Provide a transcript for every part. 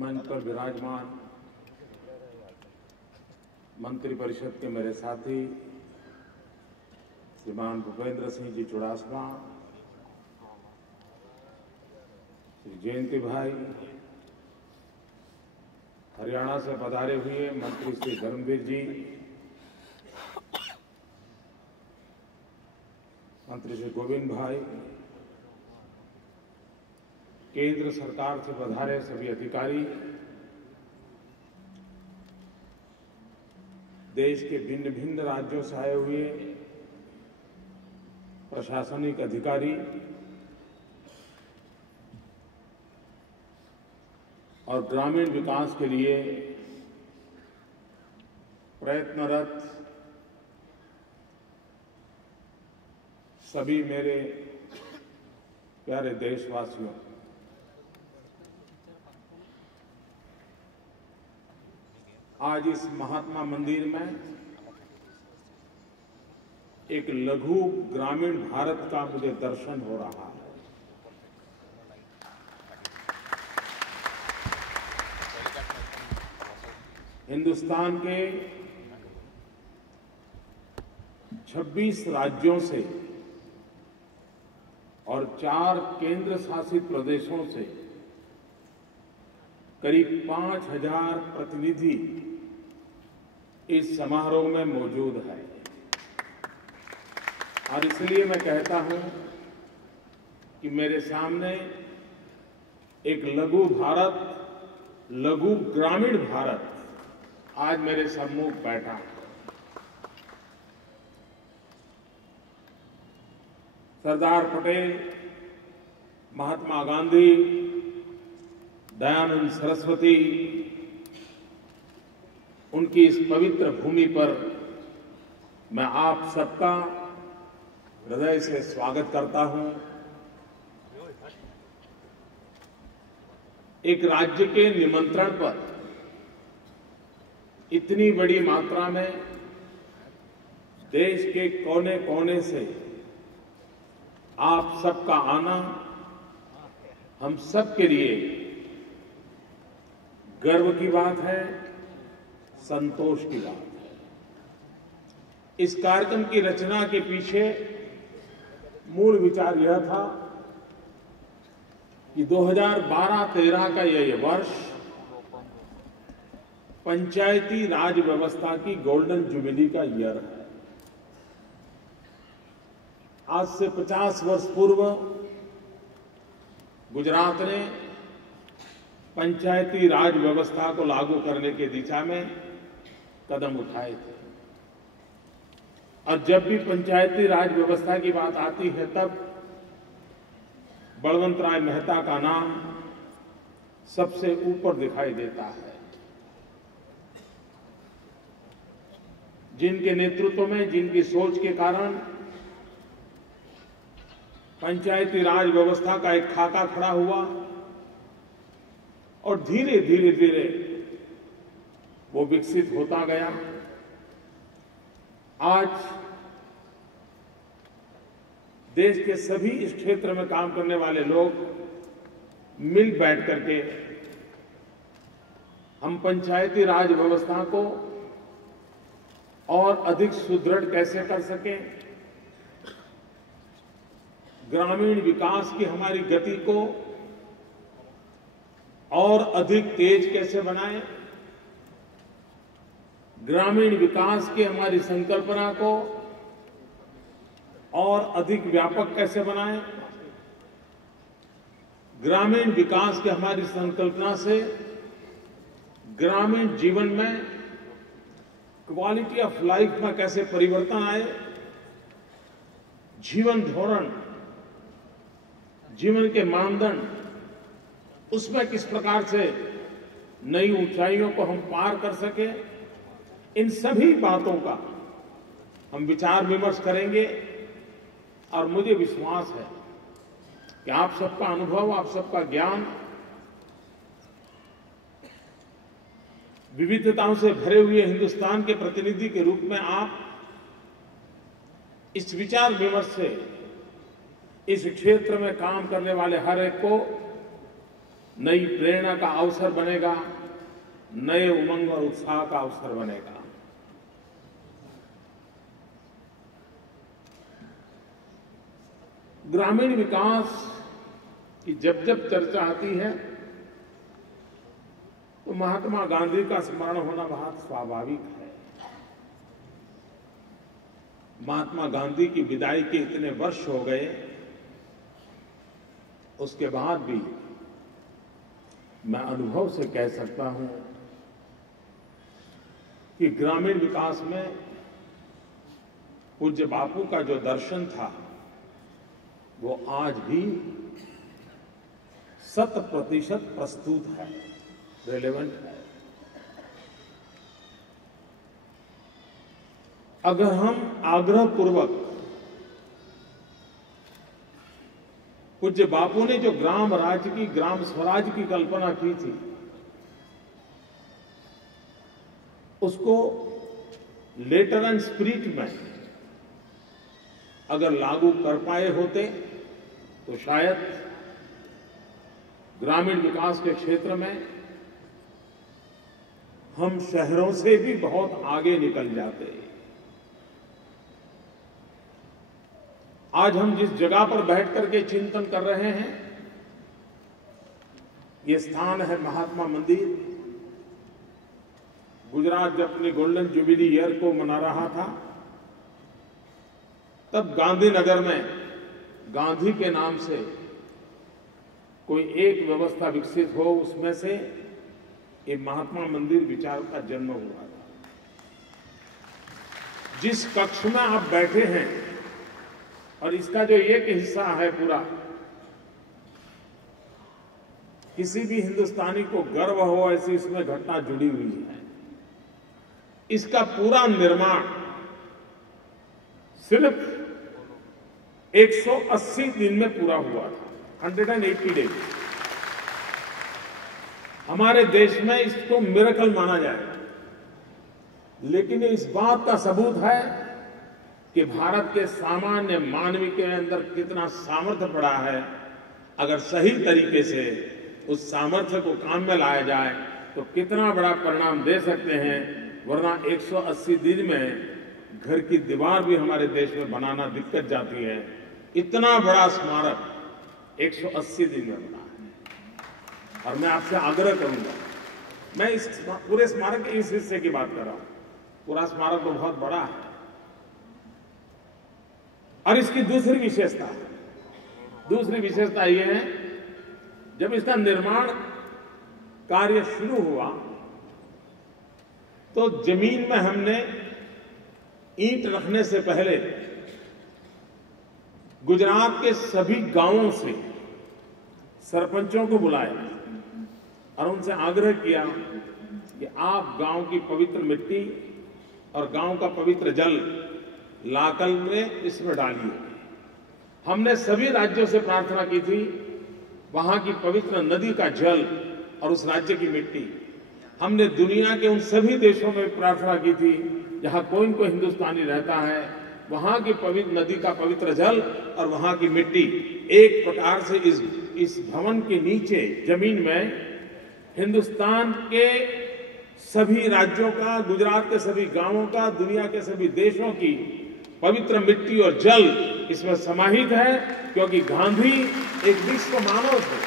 मंच पर विराजमान मंत्रिपरिषद के मेरे साथी श्रीमान भूपेंद्र सिंह जी चुड़ासमा, श्री जयंती भाई, हरियाणा से पधारे हुए मंत्री श्री धर्मवीर जी, मंत्री श्री गोविंद भाई, केंद्र सरकार से पधारे सभी अधिकारी, देश के भिन्न भिन्न राज्यों से आए हुए प्रशासनिक अधिकारी और ग्रामीण विकास के लिए प्रयत्नरत सभी मेरे प्यारे देशवासियों, आज इस महात्मा मंदिर में एक लघु ग्रामीण भारत का मुझे दर्शन हो रहा है। हिंदुस्तान के 26 राज्यों से और 4 केंद्र शासित प्रदेशों से करीब 5000 प्रतिनिधि इस समारोह में मौजूद है और इसलिए मैं कहता हूं कि मेरे सामने एक लघु भारत, लघु ग्रामीण भारत आज मेरे सम्मुख बैठा है। सरदार पटेल, महात्मा गांधी, दयानंद सरस्वती, उनकी इस पवित्र भूमि पर मैं आप सबका हृदय से स्वागत करता हूं। एक राज्य के निमंत्रण पर इतनी बड़ी मात्रा में देश के कोने कोने से आप सबका आना हम सब के लिए गर्व की बात है, संतोष की बात है। इस कार्यक्रम की रचना के पीछे मूल विचार यह था कि 2012-13 का यह वर्ष पंचायती राज व्यवस्था की गोल्डन जुबिली का ईयर है। आज से 50 वर्ष पूर्व गुजरात ने पंचायती राज व्यवस्था को लागू करने की दिशा में कदम उठाए थे और जब भी पंचायती राज व्यवस्था की बात आती है तब बलवंत राय मेहता का नाम सबसे ऊपर दिखाई देता है, जिनके नेतृत्व में, जिनकी सोच के कारण पंचायती राज व्यवस्था का एक खाका खड़ा हुआ और धीरे धीरे धीरे वो विकसित होता गया। आज देश के सभी इस क्षेत्र में काम करने वाले लोग मिल बैठ करके हम पंचायती राज व्यवस्था को और अधिक सुदृढ़ कैसे कर सकें, ग्रामीण विकास की हमारी गति को और अधिक तेज कैसे बनाएं, ग्रामीण विकास की हमारी संकल्पना को और अधिक व्यापक कैसे बनाएं, ग्रामीण विकास की हमारी संकल्पना से ग्रामीण जीवन में क्वालिटी ऑफ लाइफ में कैसे परिवर्तन आए, जीवन धोरण, जीवन के मानदंड, उसमें किस प्रकार से नई ऊंचाइयों को हम पार कर सके, इन सभी बातों का हम विचार विमर्श करेंगे और मुझे विश्वास है कि आप सबका अनुभव, आप सबका ज्ञान, विविधताओं से भरे हुए हिंदुस्तान के प्रतिनिधि के रूप में आप इस विचार विमर्श से इस क्षेत्र में काम करने वाले हर एक को नई प्रेरणा का अवसर बनेगा, नए उमंग और उत्साह का अवसर बनेगा। ग्रामीण विकास की जब जब चर्चा आती है तो महात्मा गांधी का स्मरण होना बहुत स्वाभाविक है। महात्मा गांधी की विदाई के इतने वर्ष हो गए, उसके बाद भी मैं अनुभव से कह सकता हूं कि ग्रामीण विकास में पूज्य बापू का जो दर्शन था वो आज भी 100% प्रस्तुत है, रेलेवेंट है। अगर हम आग्रह पूर्वक पूज्य बापू ने जो ग्राम राज्य की, ग्राम स्वराज की कल्पना की थी, उसको लेटर एंड स्पिरिट में अगर लागू कर पाए होते तो शायद ग्रामीण विकास के क्षेत्र में हम शहरों से भी बहुत आगे निकल जाते। आज हम जिस जगह पर बैठ करके चिंतन कर रहे हैं, ये स्थान है महात्मा मंदिर। गुजरात जब अपनी गोल्डन जुबिली ईयर को मना रहा था, तब गांधीनगर में गांधी के नाम से कोई एक व्यवस्था विकसित हो, उसमें से ये महात्मा मंदिर विचार का जन्म हुआ था। जिस कक्ष में आप बैठे हैं और इसका जो एक हिस्सा है पूरा, किसी भी हिंदुस्तानी को गर्व हो ऐसी इसमें घटना जुड़ी हुई है। इसका पूरा निर्माण सिर्फ 180 दिन में पूरा हुआ था, 180 डेज। हमारे देश में इसको मिरेकल माना जाएगा, लेकिन इस बात का सबूत है कि भारत के सामान्य मानव के अंदर कितना सामर्थ्य पड़ा है। अगर सही तरीके से उस सामर्थ्य को काम में लाया जाए तो कितना बड़ा परिणाम दे सकते हैं। वरना 180 दिन में घर की दीवार भी हमारे देश में बनाना दिक्कत जाती है। इतना बड़ा स्मारक 180 दिन में बना है। और मैं आपसे आग्रह करूंगा, मैं इस पूरे स्मारक के इस हिस्से की बात कर रहा हूं, पूरा स्मारक तो बहुत बड़ा है। और इसकी दूसरी विशेषता ये है, जब इसका निर्माण कार्य शुरू हुआ तो जमीन में हमने ईंट रखने से पहले गुजरात के सभी गांवों से सरपंचों को बुलाया और उनसे आग्रह किया कि आप गांव की पवित्र मिट्टी और गांव का पवित्र जल लाकल में इसमें डालिए। हमने सभी राज्यों से प्रार्थना की थी, वहां की पवित्र नदी का जल और उस राज्य की मिट्टी। हमने दुनिया के उन सभी देशों में प्रार्थना की थी जहां कोई न कोई हिंदुस्तानी रहता है, वहां की पवित्र नदी का पवित्र जल और वहां की मिट्टी एक प्रकार से इस भवन के नीचे जमीन में हिंदुस्तान के सभी राज्यों का, गुजरात के सभी गांवों का, दुनिया के सभी देशों की पवित्र मिट्टी और जल इसमें समाहित है। क्योंकि गांधी एक विश्व मानव थे,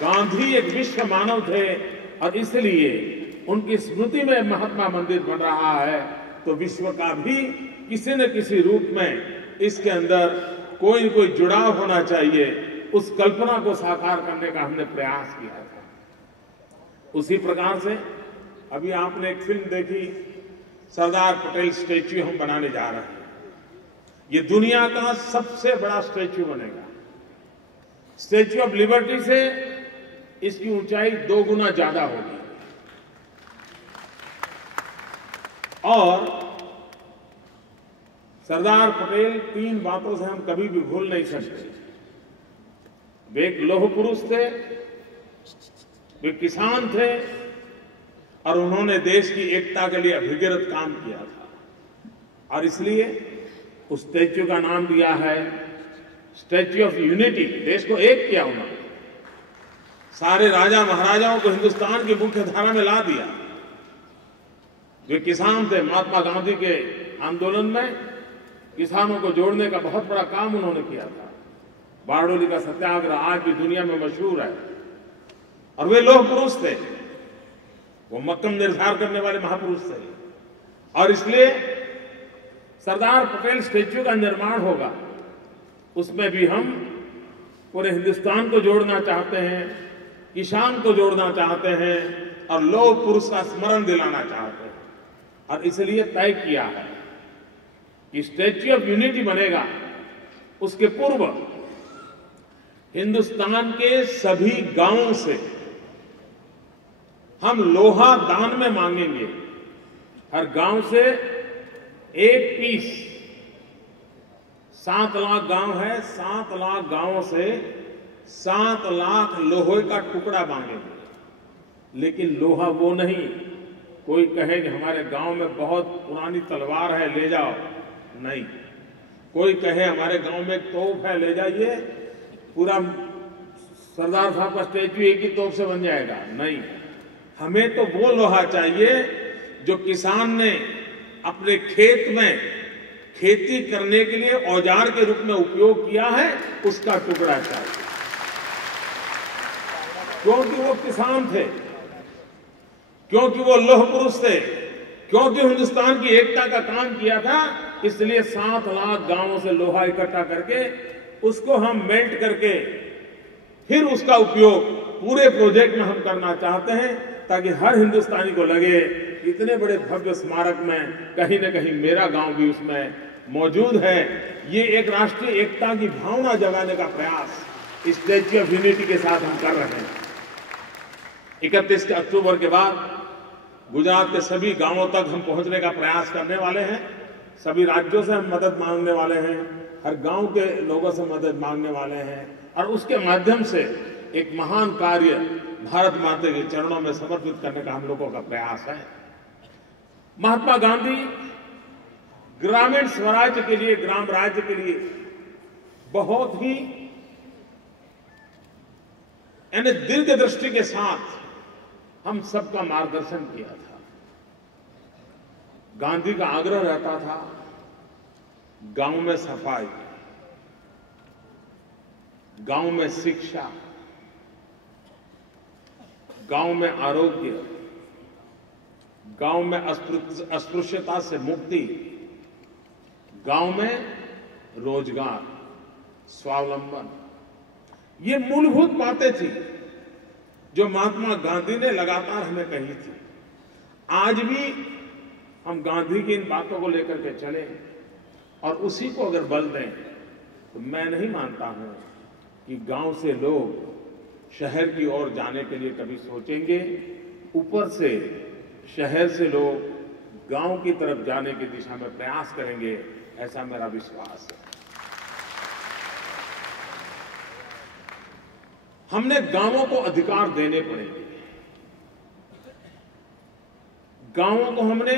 गांधी एक विश्व मानव थे और इसलिए उनकी स्मृति में महात्मा मंदिर बन रहा है। तो विश्व का भी किसी न किसी रूप में इसके अंदर कोई न कोई जुड़ाव होना चाहिए। उस कल्पना को साकार करने का हमने प्रयास किया था। उसी प्रकार से अभी आपने एक फिल्म देखी, सरदार पटेल स्टैच्यू हम बनाने जा रहे हैं। ये दुनिया का सबसे बड़ा स्टैच्यू बनेगा। स्टैच्यू ऑफ लिबर्टी से इसकी ऊंचाई 2 गुना ज्यादा होगी। और सरदार पटेल 3 बातों से हम कभी भी भूल नहीं सकते। वे एक लौह पुरुष थे, वे किसान थे और उन्होंने देश की एकता के लिए अभिगत काम किया था। और इसलिए उस स्टैच्यू का नाम दिया है स्टैच्यू ऑफ यूनिटी। देश को एक किया उन्होंने। सारे राजा महाराजाओं को हिंदुस्तान की मुख्य धारा में ला दिया। वे किसान थे, महात्मा गांधी के आंदोलन में किसानों को जोड़ने का बहुत बड़ा काम उन्होंने किया था। बारडोली का सत्याग्रह आज भी दुनिया में मशहूर है। और वे लोह पुरुष थे, वो मक्कम निर्धार करने वाले महापुरुष थे। और इसलिए सरदार पटेल स्टैच्यू का निर्माण होगा, उसमें भी हम पूरे हिंदुस्तान को जोड़ना चाहते हैं, किसान को जोड़ना चाहते हैं और लौह पुरुष का स्मरण दिलाना चाहते हैं। और इसलिए तय किया है कि स्टैच्यू ऑफ यूनिटी बनेगा। उसके पूर्व हिंदुस्तान के सभी गांवों से हम लोहा दान में मांगेंगे। हर गांव से एक पीस, 7 लाख गांव है, 7 लाख गांवों से 7 लाख लोहे का टुकड़ा मांगेंगे। लेकिन लोहा वो नहीं, कोई कहे कि हमारे गांव में बहुत पुरानी तलवार है, ले जाओ, नहीं। कोई कहे हमारे गांव में एक तोप है, ले जाइए, पूरा सरदार साहब का स्टैच्यू एक ही तोप से बन जाएगा, नहीं। हमें तो वो लोहा चाहिए जो किसान ने अपने खेत में खेती करने के लिए औजार के रूप में उपयोग किया है, उसका टुकड़ा चाहिए। क्योंकि वो किसान थे, क्योंकि वो लौह पुरुष थे, क्योंकि हिंदुस्तान की एकता का काम किया था। इसलिए 7 लाख गांवों से लोहा इकट्ठा करके उसको हम मेल्ट करके फिर उसका उपयोग पूरे प्रोजेक्ट में हम करना चाहते हैं, ताकि हर हिंदुस्तानी को लगे इतने बड़े भव्य स्मारक में कहीं न कहीं मेरा गांव भी उसमें मौजूद है। ये एक राष्ट्रीय एकता की भावना जगाने का प्रयास स्टैच्यू ऑफ यूनिटी के साथ हम कर रहे हैं। 31 अक्टूबर के बाद गुजरात के सभी गांवों तक हम पहुंचने का प्रयास करने वाले हैं। सभी राज्यों से हम मदद मांगने वाले हैं, हर गांव के लोगों से मदद मांगने वाले हैं और उसके माध्यम से एक महान कार्य भारत माता के चरणों में समर्पित करने का हम लोगों का प्रयास है। महात्मा गांधी ग्रामीण स्वराज्य के लिए, ग्राम राज्य के लिए बहुत ही यानी दीर्घ दृष्टि के साथ हम सबका मार्गदर्शन किया था। गांधी का आग्रह रहता था गांव में सफाई, गांव में शिक्षा, गांव में आरोग्य, गांव में अस्पृश्यता से मुक्ति, गांव में रोजगार, स्वावलंबन। ये मूलभूत बातें थी जो महात्मा गांधी ने लगातार हमें कही थी। आज भी हम गांधी की इन बातों को लेकर के चले और उसी को अगर बल दें तो मैं नहीं मानता हूं कि गांव से लोग शहर की ओर जाने के लिए कभी सोचेंगे। ऊपर से शहर से लोग गांव की तरफ जाने की दिशा में प्रयास करेंगे, ऐसा मेरा विश्वास है। हमने गांवों को अधिकार देने पड़ेंगे। गांवों को हमने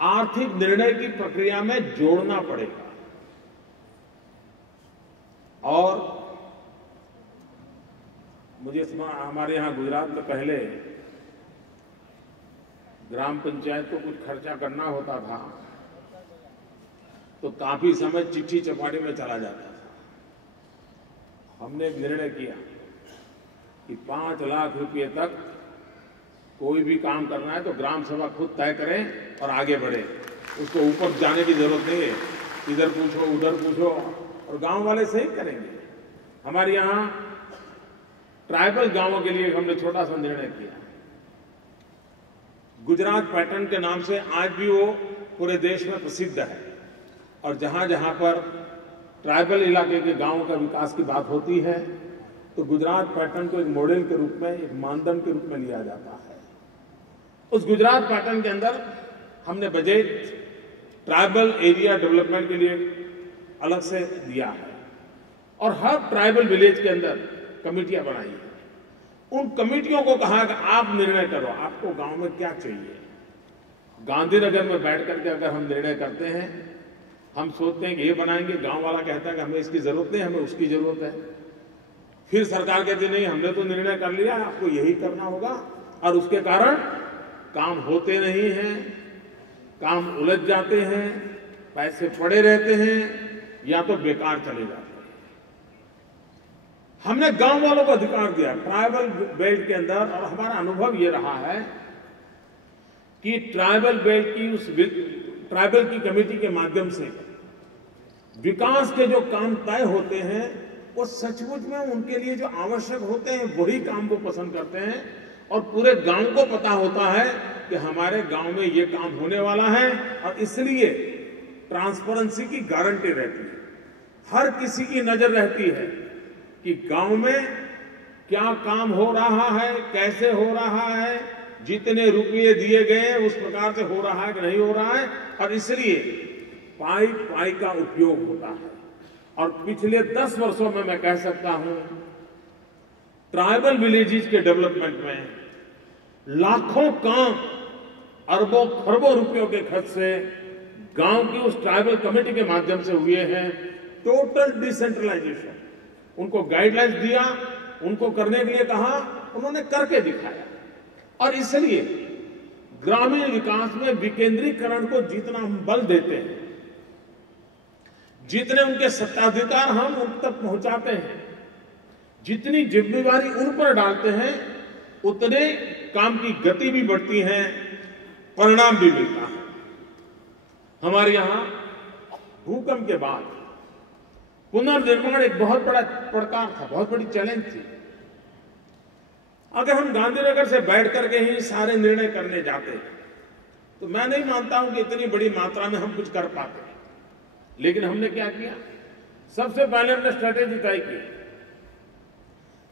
आर्थिक निर्णय की प्रक्रिया में जोड़ना पड़ेगा और मुझे हमारे यहां गुजरात में पहले ग्राम पंचायत को कुछ खर्चा करना होता था तो काफी समय चिट्ठी चपाटी में चला जाता था। हमने एक निर्णय किया कि 5 लाख रुपए तक कोई भी काम करना है तो ग्राम सभा खुद तय करें और आगे बढ़े। उसको ऊपर जाने की जरूरत नहीं है, इधर पूछो उधर पूछो और गांव वाले सही करेंगे। हमारे यहां ट्राइबल गांवों के लिए हमने छोटा सा निर्णय किया। गुजरात पैटर्न के नाम से आज भी वो पूरे देश में प्रसिद्ध है और जहां जहां पर ट्राइबल इलाके के गांवों का विकास की बात होती है तो गुजरात पैटर्न को एक मॉडल के रूप में, एक मानदंड के रूप में लिया जाता है। उस गुजरात पैटर्न के अंदर हमने बजट ट्राइबल एरिया डेवलपमेंट के लिए अलग से दिया है और हर ट्राइबल विलेज के अंदर कमेटियां बनाई है। उन कमेटियों को कहा कि आप निर्णय करो, आपको गांव में क्या चाहिए। गांधीनगर में बैठ करके अगर हम निर्णय करते हैं, हम सोचते हैं कि ये बनाएंगे, गांव वाला कहता है कि हमें इसकी जरूरत नहीं, हमें उसकी जरूरत है। फिर सरकार कहती नहीं, हमने तो निर्णय कर लिया, आपको यही करना होगा, और उसके कारण काम होते नहीं हैं, काम उलझ जाते हैं, पैसे पड़े रहते हैं या तो बेकार चले जाते हैं। हमने गांव वालों को अधिकार दिया ट्राइबल बेल्ट के अंदर, और हमारा अनुभव ये रहा है कि ट्राइबल बेल्ट की उस ट्राइबल की कमेटी के माध्यम से विकास के जो काम तय होते हैं वो सचमुच में उनके लिए जो आवश्यक होते हैं वही काम वो पसंद करते हैं, और पूरे गांव को पता होता है कि हमारे गांव में ये काम होने वाला है, और इसलिए ट्रांसपेरेंसी की गारंटी रहती है। हर किसी की नजर रहती है कि गांव में क्या काम हो रहा है, कैसे हो रहा है, जितने रुपये दिए गए उस प्रकार से हो रहा है कि नहीं हो रहा है, और इसलिए पाई पाई का उपयोग होता है। और पिछले 10 वर्षों में मैं कह सकता हूं ट्राइबल विलेजेस के डेवलपमेंट में लाखों काम अरबों खरबों रुपयों के खर्च से गांव की उस ट्राइबल कमेटी के माध्यम से हुए हैं। टोटल डिसेंट्रलाइजेशन, उनको गाइडलाइंस दिया, उनको करने के लिए कहा, उन्होंने करके दिखाया। और इसलिए ग्रामीण विकास में विकेंद्रीकरण को जितना हम बल देते हैं, जितने उनके सत्ताधिकार हम उन तक पहुंचाते हैं, जितनी जिम्मेवारी उन पर डालते हैं, उतने काम की गति भी बढ़ती है, परिणाम भी मिलता है। हमारे यहां भूकंप के बाद पुनर्निर्माण एक बहुत बड़ा पड़कार था, बहुत बड़ी चैलेंज थी। अगर हम गांधीनगर से बैठ करके ही सारे निर्णय करने जाते तो मैं नहीं मानता हूं कि इतनी बड़ी मात्रा में हम कुछ कर पाते। लेकिन हमने क्या किया, सबसे पहले हमने स्ट्रेटेजी तय की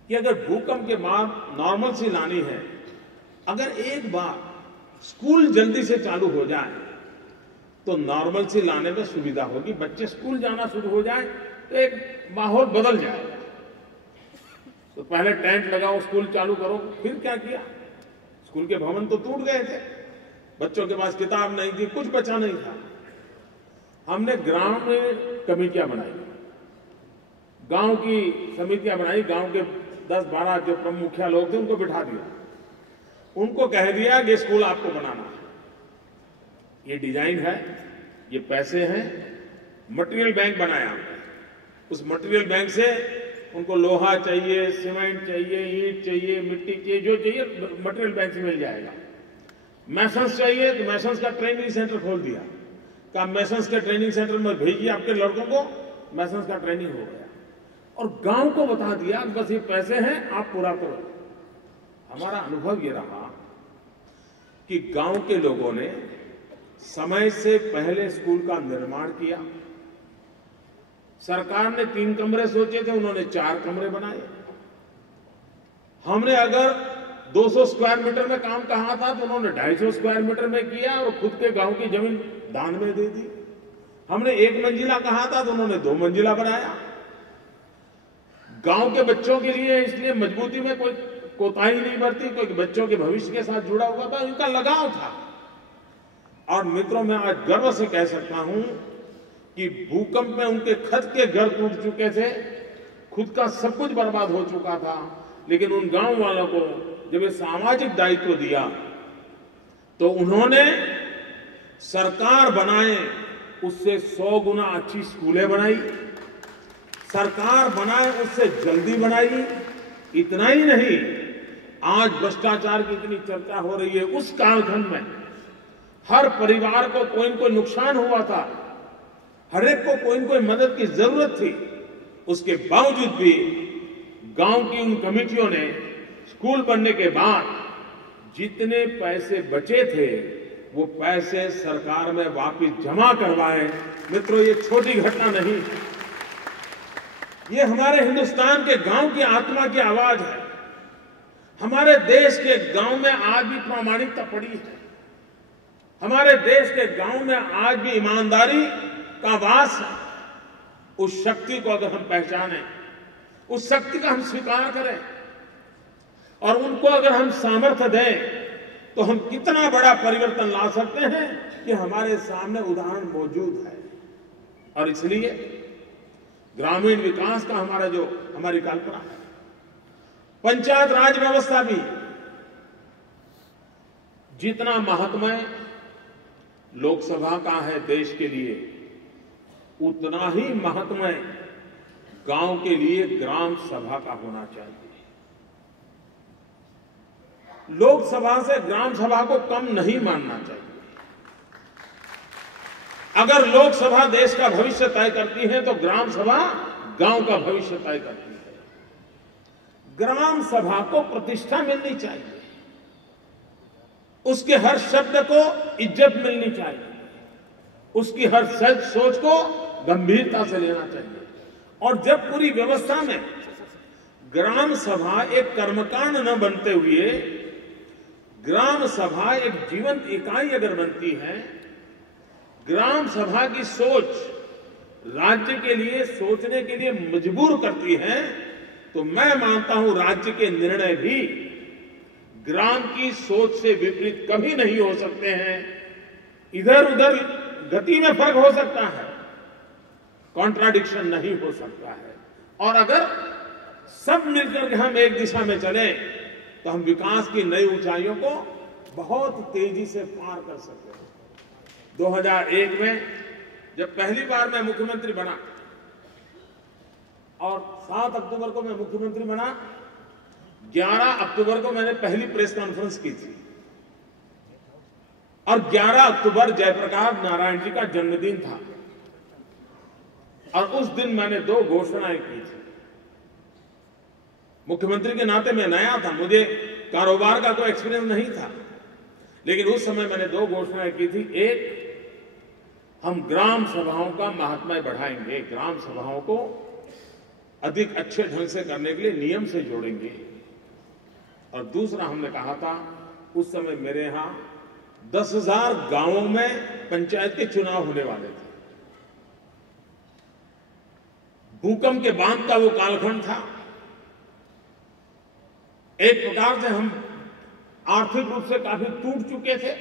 कि अगर भूकंप के बाद नॉर्मल सी लानी है, अगर एक बार स्कूल जल्दी से चालू हो जाए तो नॉर्मल सी लाने में सुविधा होगी, बच्चे स्कूल जाना शुरू हो जाए तो एक माहौल बदल जाएगा। तो पहले टेंट लगाओ, स्कूल चालू करो। फिर क्या किया, स्कूल के भवन तो टूट गए थे, बच्चों के पास किताब नहीं थी, कुछ बचा नहीं था। हमने ग्राम में कमेटियां बनाई, गांव की समितियां बनाई, गांव के 10-12 जो प्रमुख मुखिया लोग थे उनको बिठा दिया, उनको कह दिया कि स्कूल आपको बनाना है, ये डिजाइन है, ये पैसे हैं। मटेरियल बैंक बनाया हमने, उस मटेरियल बैंक से उनको लोहा चाहिए, सीमेंट चाहिए, ईंट चाहिए, मिट्टी चाहिए, जो चाहिए मटेरियल बैंक से मिल जाएगा। मैसन्स चाहिए तो मैसन्स का ट्रेनिंग सेंटर खोल दिया, कहा मैसन्स के ट्रेनिंग सेंटर में भेजिए आपके लड़कों को, मैसन्स का ट्रेनिंग हो गया। और गांव को बता दिया बस ये पैसे हैं, आप पूरा करो। हमारा अनुभव ये रहा कि गांव के लोगों ने समय से पहले स्कूल का निर्माण किया। सरकार ने 3 कमरे सोचे थे, उन्होंने 4 कमरे बनाए। हमने अगर 200 स्क्वायर मीटर में काम कहा था तो उन्होंने 250 स्क्वायर मीटर में किया और खुद के गांव की जमीन दान में दे दी। हमने 1 मंजिला कहा था तो उन्होंने 2 मंजिला बनाया। गांव के बच्चों के लिए इसलिए मजबूती में कोई कोताही नहीं बरती, क्योंकि बच्चों के भविष्य के साथ जुड़ा हुआ था, उनका लगाव था। और मित्रों, मैं आज गर्व से कह सकता हूं कि भूकंप में उनके खुद के घर टूट चुके थे, खुद का सब कुछ बर्बाद हो चुका था, लेकिन उन गांव वालों को जब ये सामाजिक दायित्व दिया तो उन्होंने सरकार बनाए उससे 100 गुना अच्छी स्कूलें बनाई, सरकार बनाए उससे जल्दी बनाई। इतना ही नहीं, आज भ्रष्टाचार की इतनी चर्चा हो रही है, उस कालखंड में हर परिवार को कोई न कोई नुकसान हुआ था, हर एक को कोई न कोई मदद की जरूरत थी। उसके बावजूद भी गांव की उन कमेटियों ने स्कूल बनने के बाद जितने पैसे बचे थे वो पैसे सरकार में वापस जमा करवाए। मित्रों, ये छोटी घटना नहीं, ये हमारे हिंदुस्तान के गांव की आत्मा की आवाज है। हमारे देश के गांव में आज भी प्रामाणिकता पड़ी है, हमारे देश के गांव में आज भी ईमानदारी का वास है। उस शक्ति को अगर हम पहचानें, उस शक्ति का हम स्वीकार करें और उनको अगर हम सामर्थ्य दें तो हम कितना बड़ा परिवर्तन ला सकते हैं, कि हमारे सामने उदाहरण मौजूद है। और इसलिए ग्रामीण विकास का हमारी कल्पना है, पंचायत राज व्यवस्था भी जितना महात्म्य लोकसभा का है देश के लिए, उतना ही महात्म्य गांव के लिए ग्राम सभा का होना चाहिए। लोकसभा से ग्राम सभा को कम नहीं मानना चाहिए। अगर लोकसभा देश का भविष्य तय करती है तो ग्राम सभा गांव का भविष्य तय करती है। ग्राम सभा को प्रतिष्ठा मिलनी चाहिए, उसके हर शब्द को इज्जत मिलनी चाहिए, उसकी हर सोच को गंभीरता से लेना चाहिए। और जब पूरी व्यवस्था में ग्राम सभा एक कर्मकांड न बनते हुए ग्राम सभा एक जीवंत इकाई अगर बनती है, ग्राम सभा की सोच राज्य के लिए सोचने के लिए मजबूर करती है, तो मैं मानता हूं राज्य के निर्णय भी ग्राम की सोच से विपरीत कभी नहीं हो सकते हैं। इधर उधर गति में फर्क हो सकता है, कॉन्ट्राडिक्शन नहीं हो सकता है। और अगर सब मिलकर के हम एक दिशा में चलें तो हम विकास की नई ऊंचाइयों को बहुत तेजी से पार कर सकते हैं। 2001 में जब पहली बार मैं मुख्यमंत्री बना और 7 अक्टूबर को मैं मुख्यमंत्री बना, 11 अक्टूबर को मैंने पहली प्रेस कॉन्फ्रेंस की थी और 11 अक्टूबर जयप्रकाश नारायण जी का जन्मदिन था और उस दिन मैंने 2 घोषणाएं की थी। मुख्यमंत्री के नाते मैं नया था, मुझे कारोबार का कोई एक्सपीरियंस नहीं था, लेकिन उस समय मैंने 2 घोषणाएं की थी। एक, हम ग्राम सभाओं का महात्म्य बढ़ाएंगे, ग्राम सभाओं को अधिक अच्छे ढंग से करने के लिए नियम से जोड़ेंगे। और दूसरा हमने कहा था, उस समय मेरे यहां 10,000 गांवों में पंचायत के चुनाव होने वाले थे। भूकंप के बाद का वो कालखंड था। एक प्रकार से हम आर्थिक रूप से काफी टूट चुके थे।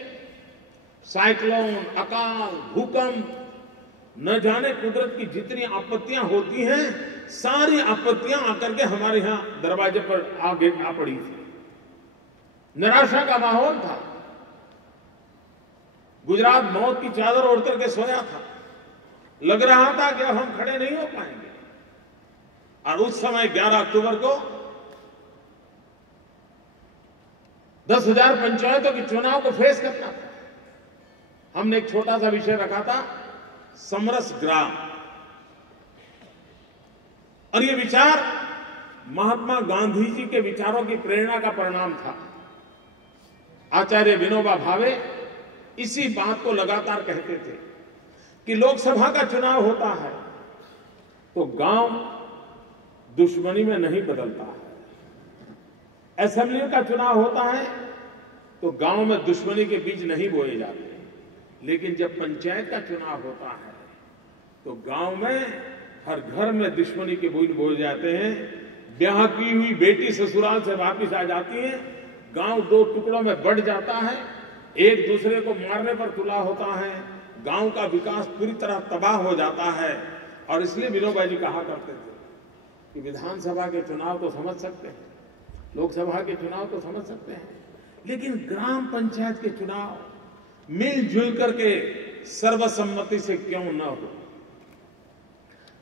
साइक्लोन, अकाल, भूकंप, न जाने कुदरत की जितनी आपत्तियां होती हैं, सारी आपत्तियां आकर के हमारे यहां दरवाजे पर आ पड़ी थी। निराशा का माहौल था। गुजरात मौत की चादर ओढ़ करके सोया था। लग रहा था कि अब हम खड़े नहीं हो पाएंगे। और उस समय 11 अक्टूबर को 10,000 पंचायतों के चुनाव को फेस करना था। हमने एक छोटा सा विषय रखा था, समरस ग्राम। और ये विचार महात्मा गांधी जी के विचारों की प्रेरणा का परिणाम था। आचार्य विनोबा भावे इसी बात को लगातार कहते थे कि लोकसभा का चुनाव होता है तो गांव दुश्मनी में नहीं बदलता है, असेंबली का चुनाव होता है तो गांव में दुश्मनी के बीज नहीं बोए जाते, लेकिन जब पंचायत का चुनाव होता है तो गांव में हर घर में दुश्मनी के बीज बोए जाते हैं। ब्याह की हुई बेटी ससुराल से वापस आ जाती है, गांव 2 टुकड़ों में बढ़ जाता है, एक दूसरे को मारने पर तुला होता है, गांव का विकास पूरी तरह तबाह हो जाता है। और इसलिए विनोबा जी कहा करते थे कि विधानसभा के चुनाव तो समझ सकते हैं, लोकसभा के चुनाव तो समझ सकते हैं, लेकिन ग्राम पंचायत के चुनाव मिलजुल करके सर्वसम्मति से क्यों न हो?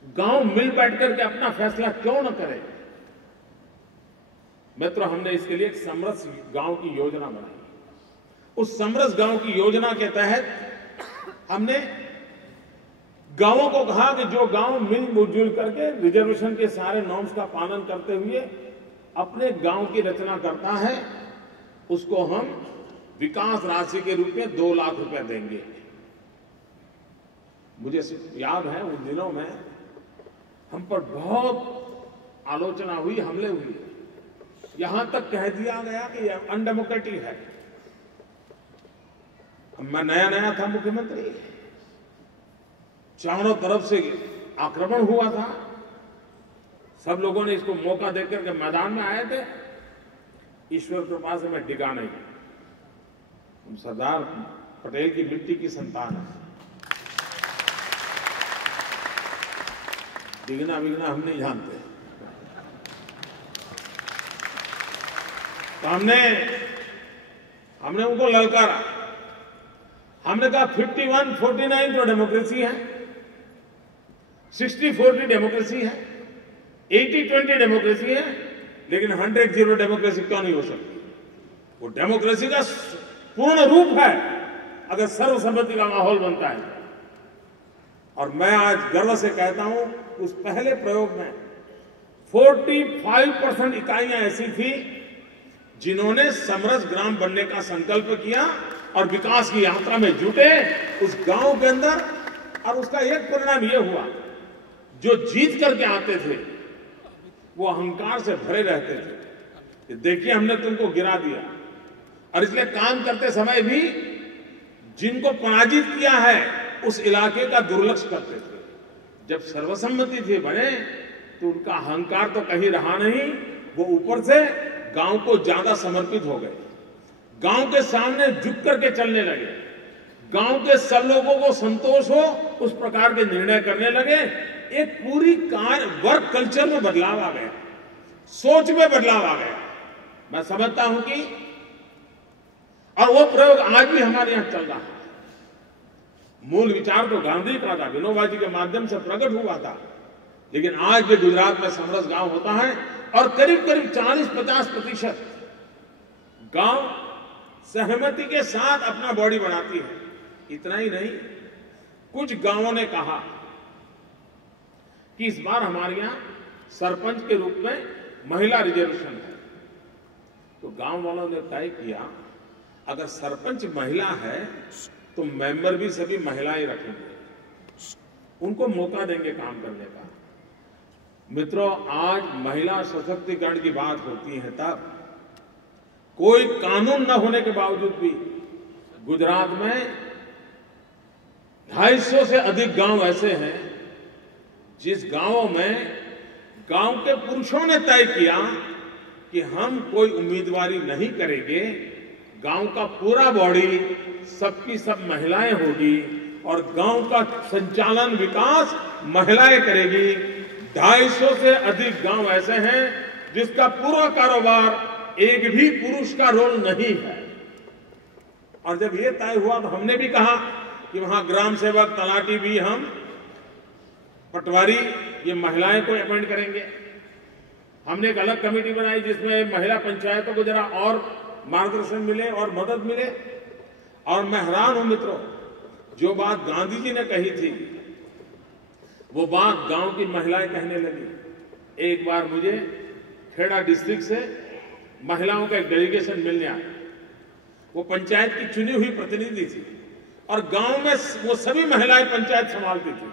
गांव मिल बैठ करके अपना फैसला क्यों न करे? मित्रों, हमने इसके लिए एक समरस गांव की योजना बनाई। उस समरस गांव की योजना के तहत हमने गांवों को कहा कि जो गांव मिलजुल करके रिजर्वेशन के सारे नॉर्म्स का पालन करते हुए अपने गांव की रचना करता है, उसको हम विकास राशि के रूप में 2 लाख रुपए देंगे। मुझे याद है उन दिनों में हम पर बहुत आलोचना हुई, हमले हुए, यहां तक कह दिया गया कि यह अनडेमोक्रेटिक है। मैं नया था मुख्यमंत्री, चारों तरफ से आक्रमण हुआ था, सब लोगों ने इसको मौका देकर के मैदान में आए थे। ईश्वर कृपा से मैं डिगा नहीं, हम सरदार पटेल की मिट्टी की संतान है, डिगना बिगना हम नहीं जानते। तो हमने उनको ललकारा। हमने कहा 51-49 तो डेमोक्रेसी है, 60-40 डेमोक्रेसी है, 80-20 डेमोक्रेसी है, लेकिन 100-0 डेमोक्रेसी क्यों नहीं हो सकती? वो डेमोक्रेसी का पूर्ण रूप है अगर सर्वसम्मति का माहौल बनता है। और मैं आज गर्व से कहता हूं, उस पहले प्रयोग में 45% इकाइयां ऐसी थी जिन्होंने समरस ग्राम बनने का संकल्प किया और विकास की यात्रा में जुटे उस गांव के अंदर। और उसका एक परिणाम यह हुआ, जो जीत करके आते थे वो अहंकार से भरे रहते थे कि देखिए हमने तुमको गिरा दिया। और इसलिए काम करते समय भी जिनको पराजित किया है उस इलाके का दुर्लक्ष्य करते थे। जब सर्वसम्मति थी बने तो उनका अहंकार तो कहीं रहा नहीं, वो ऊपर से गांव को ज्यादा समर्पित हो गए, गांव के सामने झुक करके चलने लगे, गांव के सब लोगों को संतोष हो उस प्रकार के निर्णय करने लगे। एक पूरी वर्क कल्चर में बदलाव आ गया, सोच में बदलाव आ गया। मैं समझता हूं कि और वो प्रयोग आज भी हमारे यहां चल रहा है। मूल विचार तो गांधी का था, विनोबा जी के माध्यम से प्रकट हुआ था, लेकिन आज भी गुजरात में समरस गांव होता है और करीब करीब 40-50% गांव सहमति के साथ अपना बॉडी बनाती है। इतना ही नहीं, कुछ गांवों ने कहा कि इस बार हमारे यहां सरपंच के रूप में महिला रिजर्वेशन है। तो गांव वालों ने तय किया अगर सरपंच महिला है तो मेंबर भी सभी महिलाएं रखेंगे, उनको मौका देंगे काम करने का। मित्रों, आज महिला सशक्तिकरण की बात होती है तब कोई कानून न होने के बावजूद भी गुजरात में 250 से अधिक गांव ऐसे हैं जिस गांवों में गांव के पुरुषों ने तय किया कि हम कोई उम्मीदवारी नहीं करेंगे, गांव का पूरा बॉडी सबकी सब महिलाएं होगी और गांव का संचालन विकास महिलाएं करेगी। 250 से अधिक गांव ऐसे हैं जिसका पूरा कारोबार एक भी पुरुष का रोल नहीं है। और जब ये तय हुआ तो हमने भी कहा कि वहां ग्राम सेवक, तलाटी भी हम, पटवारी, ये महिलाएं को अपॉइंट करेंगे। हमने एक अलग कमेटी बनाई जिसमें महिला पंचायतों को जरा और मार्गदर्शन मिले और मदद मिले। और मैं हैरान हूं मित्रों, जो बात गांधी जी ने कही थी वो बात गांव की महिलाएं कहने लगी। एक बार मुझे खेड़ा डिस्ट्रिक्ट से महिलाओं का एक डेलीगेशन मिलने आया। वो पंचायत की चुनी हुई प्रतिनिधि थी और गांव में वो सभी महिलाएं पंचायत संभालती थी,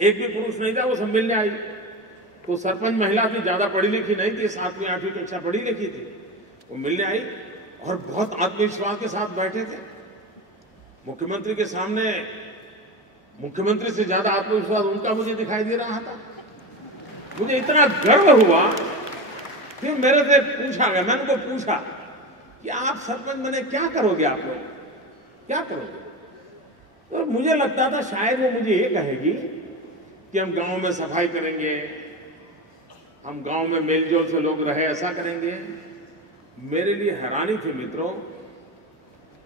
एक भी पुरुष नहीं था। वो सब मिलने आई तो सरपंच महिला थी, ज्यादा पढ़ी लिखी नहीं थी, 7वीं 8वीं कक्षा पढ़ी लिखी थी। वो मिलने आई और बहुत आत्मविश्वास के साथ बैठे थे। मुख्यमंत्री के सामने मुख्यमंत्री से ज्यादा आत्मविश्वास उनका मुझे दिखाई दे रहा था। मुझे इतना गर्व हुआ। फिर मेरे से पूछा गया, मैंने उनको पूछा कि आप सरपंच बने, क्या करोगे आप लोग, क्या करोगे? तो मुझे लगता था शायद वो मुझे ये कहेगी कि हम गांव में सफाई करेंगे, हम गांव में मेलजोल से लोग रहे, ऐसा करेंगे। मेरे लिए हैरानी थी मित्रों,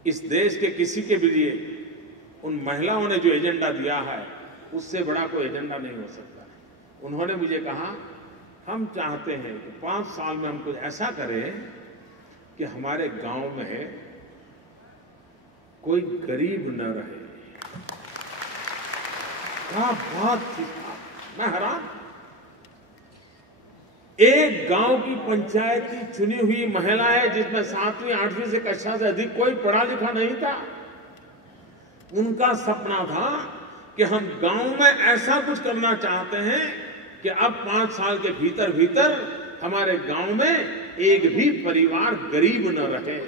इस देश के किसी के भी लिए उन महिलाओं ने जो एजेंडा दिया है उससे बड़ा कोई एजेंडा नहीं हो सकता। उन्होंने मुझे कहा हम चाहते हैं कि 5 साल में हम कुछ ऐसा करें कि हमारे गांव में कोई गरीब न रहे। क्या बात थी, मैं हैरान। एक गांव की पंचायत की चुनी हुई महिलाएं जिसमें 7वीं 8वीं से कक्षा से अधिक कोई पढ़ा लिखा नहीं था, उनका सपना था कि हम गांव में ऐसा कुछ करना चाहते हैं कि अब 5 साल के भीतर भीतर हमारे गांव में एक भी परिवार गरीब न रहे।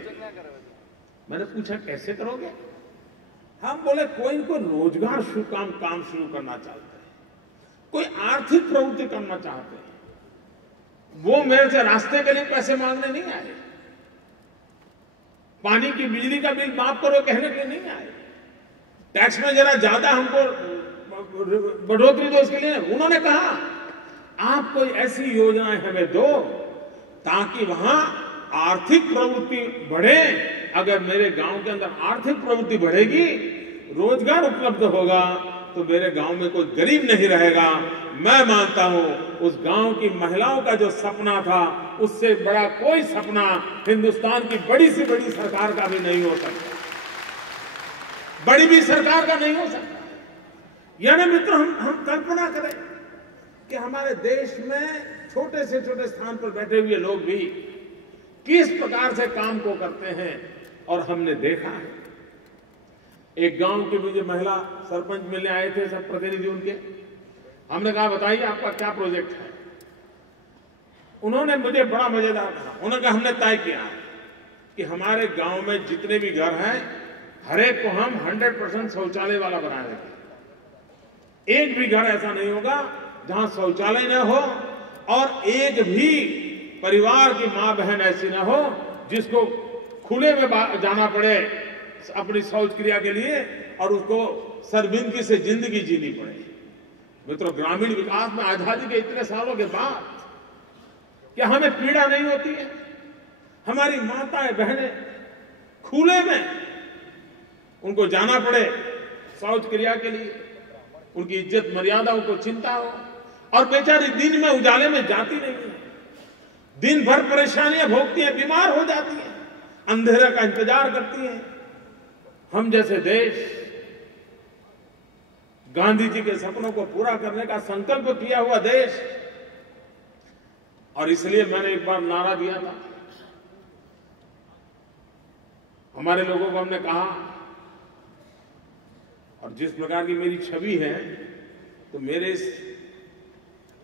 मैंने पूछा कैसे करोगे? हम बोले कोई रोजगार काम शुरू करना चाहते हैं, कोई आर्थिक प्रवृत्ति करना चाहते हैं। वो मेरे से रास्ते के लिए पैसे मांगने नहीं आए, पानी की बिजली का बिल माफ करो कहने के लिए नहीं आए, टैक्स में जरा ज्यादा हमको बढ़ोतरी दो इसके लिए। उन्होंने कहा आप कोई ऐसी योजनाएं हमें दो ताकि वहां आर्थिक प्रवृत्ति बढ़े। अगर मेरे गांव के अंदर आर्थिक प्रवृत्ति बढ़ेगी, रोजगार उपलब्ध होगा, तो मेरे गांव में कोई गरीब नहीं रहेगा। मैं मानता हूं उस गांव की महिलाओं का जो सपना था, उससे बड़ा कोई सपना हिंदुस्तान की बड़ी से बड़ी सरकार का भी नहीं हो सकता, बड़ी भी सरकार का नहीं हो सकता। यानी मित्र, हम कल्पना करें कि हमारे देश में छोटे से छोटे स्थान पर बैठे हुए लोग भी किस प्रकार से काम को करते हैं, और हमने देखा है। एक गांव के मुझे महिला सरपंच मिलने आए थे, सब प्रतिनिधि उनके। हमने कहा बताइए आपका क्या प्रोजेक्ट है। उन्होंने मुझे बड़ा मजेदार कहा। उन्होंने कहा हमने तय किया है कि हमारे गांव में जितने भी घर हैं, हर एक को हम 100% शौचालय वाला बना देंगे। एक भी घर ऐसा नहीं होगा जहां शौचालय न हो, और एक भी परिवार की मां बहन ऐसी न हो जिसको खुले में जाना पड़े अपनी शौच क्रिया के लिए, और उसको शर्मिंदगी से जिंदगी जीनी पड़े। मित्रों, ग्रामीण विकास में आजादी के इतने सालों के बाद क्या हमें पीड़ा नहीं होती है? हमारी माताएं बहनें खुले में उनको जाना पड़े शौच क्रिया के लिए, उनकी इज्जत मर्यादाओं को चिंता हो, और बेचारी दिन में उजाले में जाती नहीं है, दिन भर परेशानियां भोगती हैं, बीमार हो जाती हैं, अंधेरे का इंतजार करती हैं। हम जैसे देश गांधी जी के सपनों को पूरा करने का संकल्प किया हुआ देश, और इसलिए मैंने एक बार नारा दिया था। हमारे लोगों को हमने कहा, और जिस प्रकार की मेरी छवि है, तो मेरे इस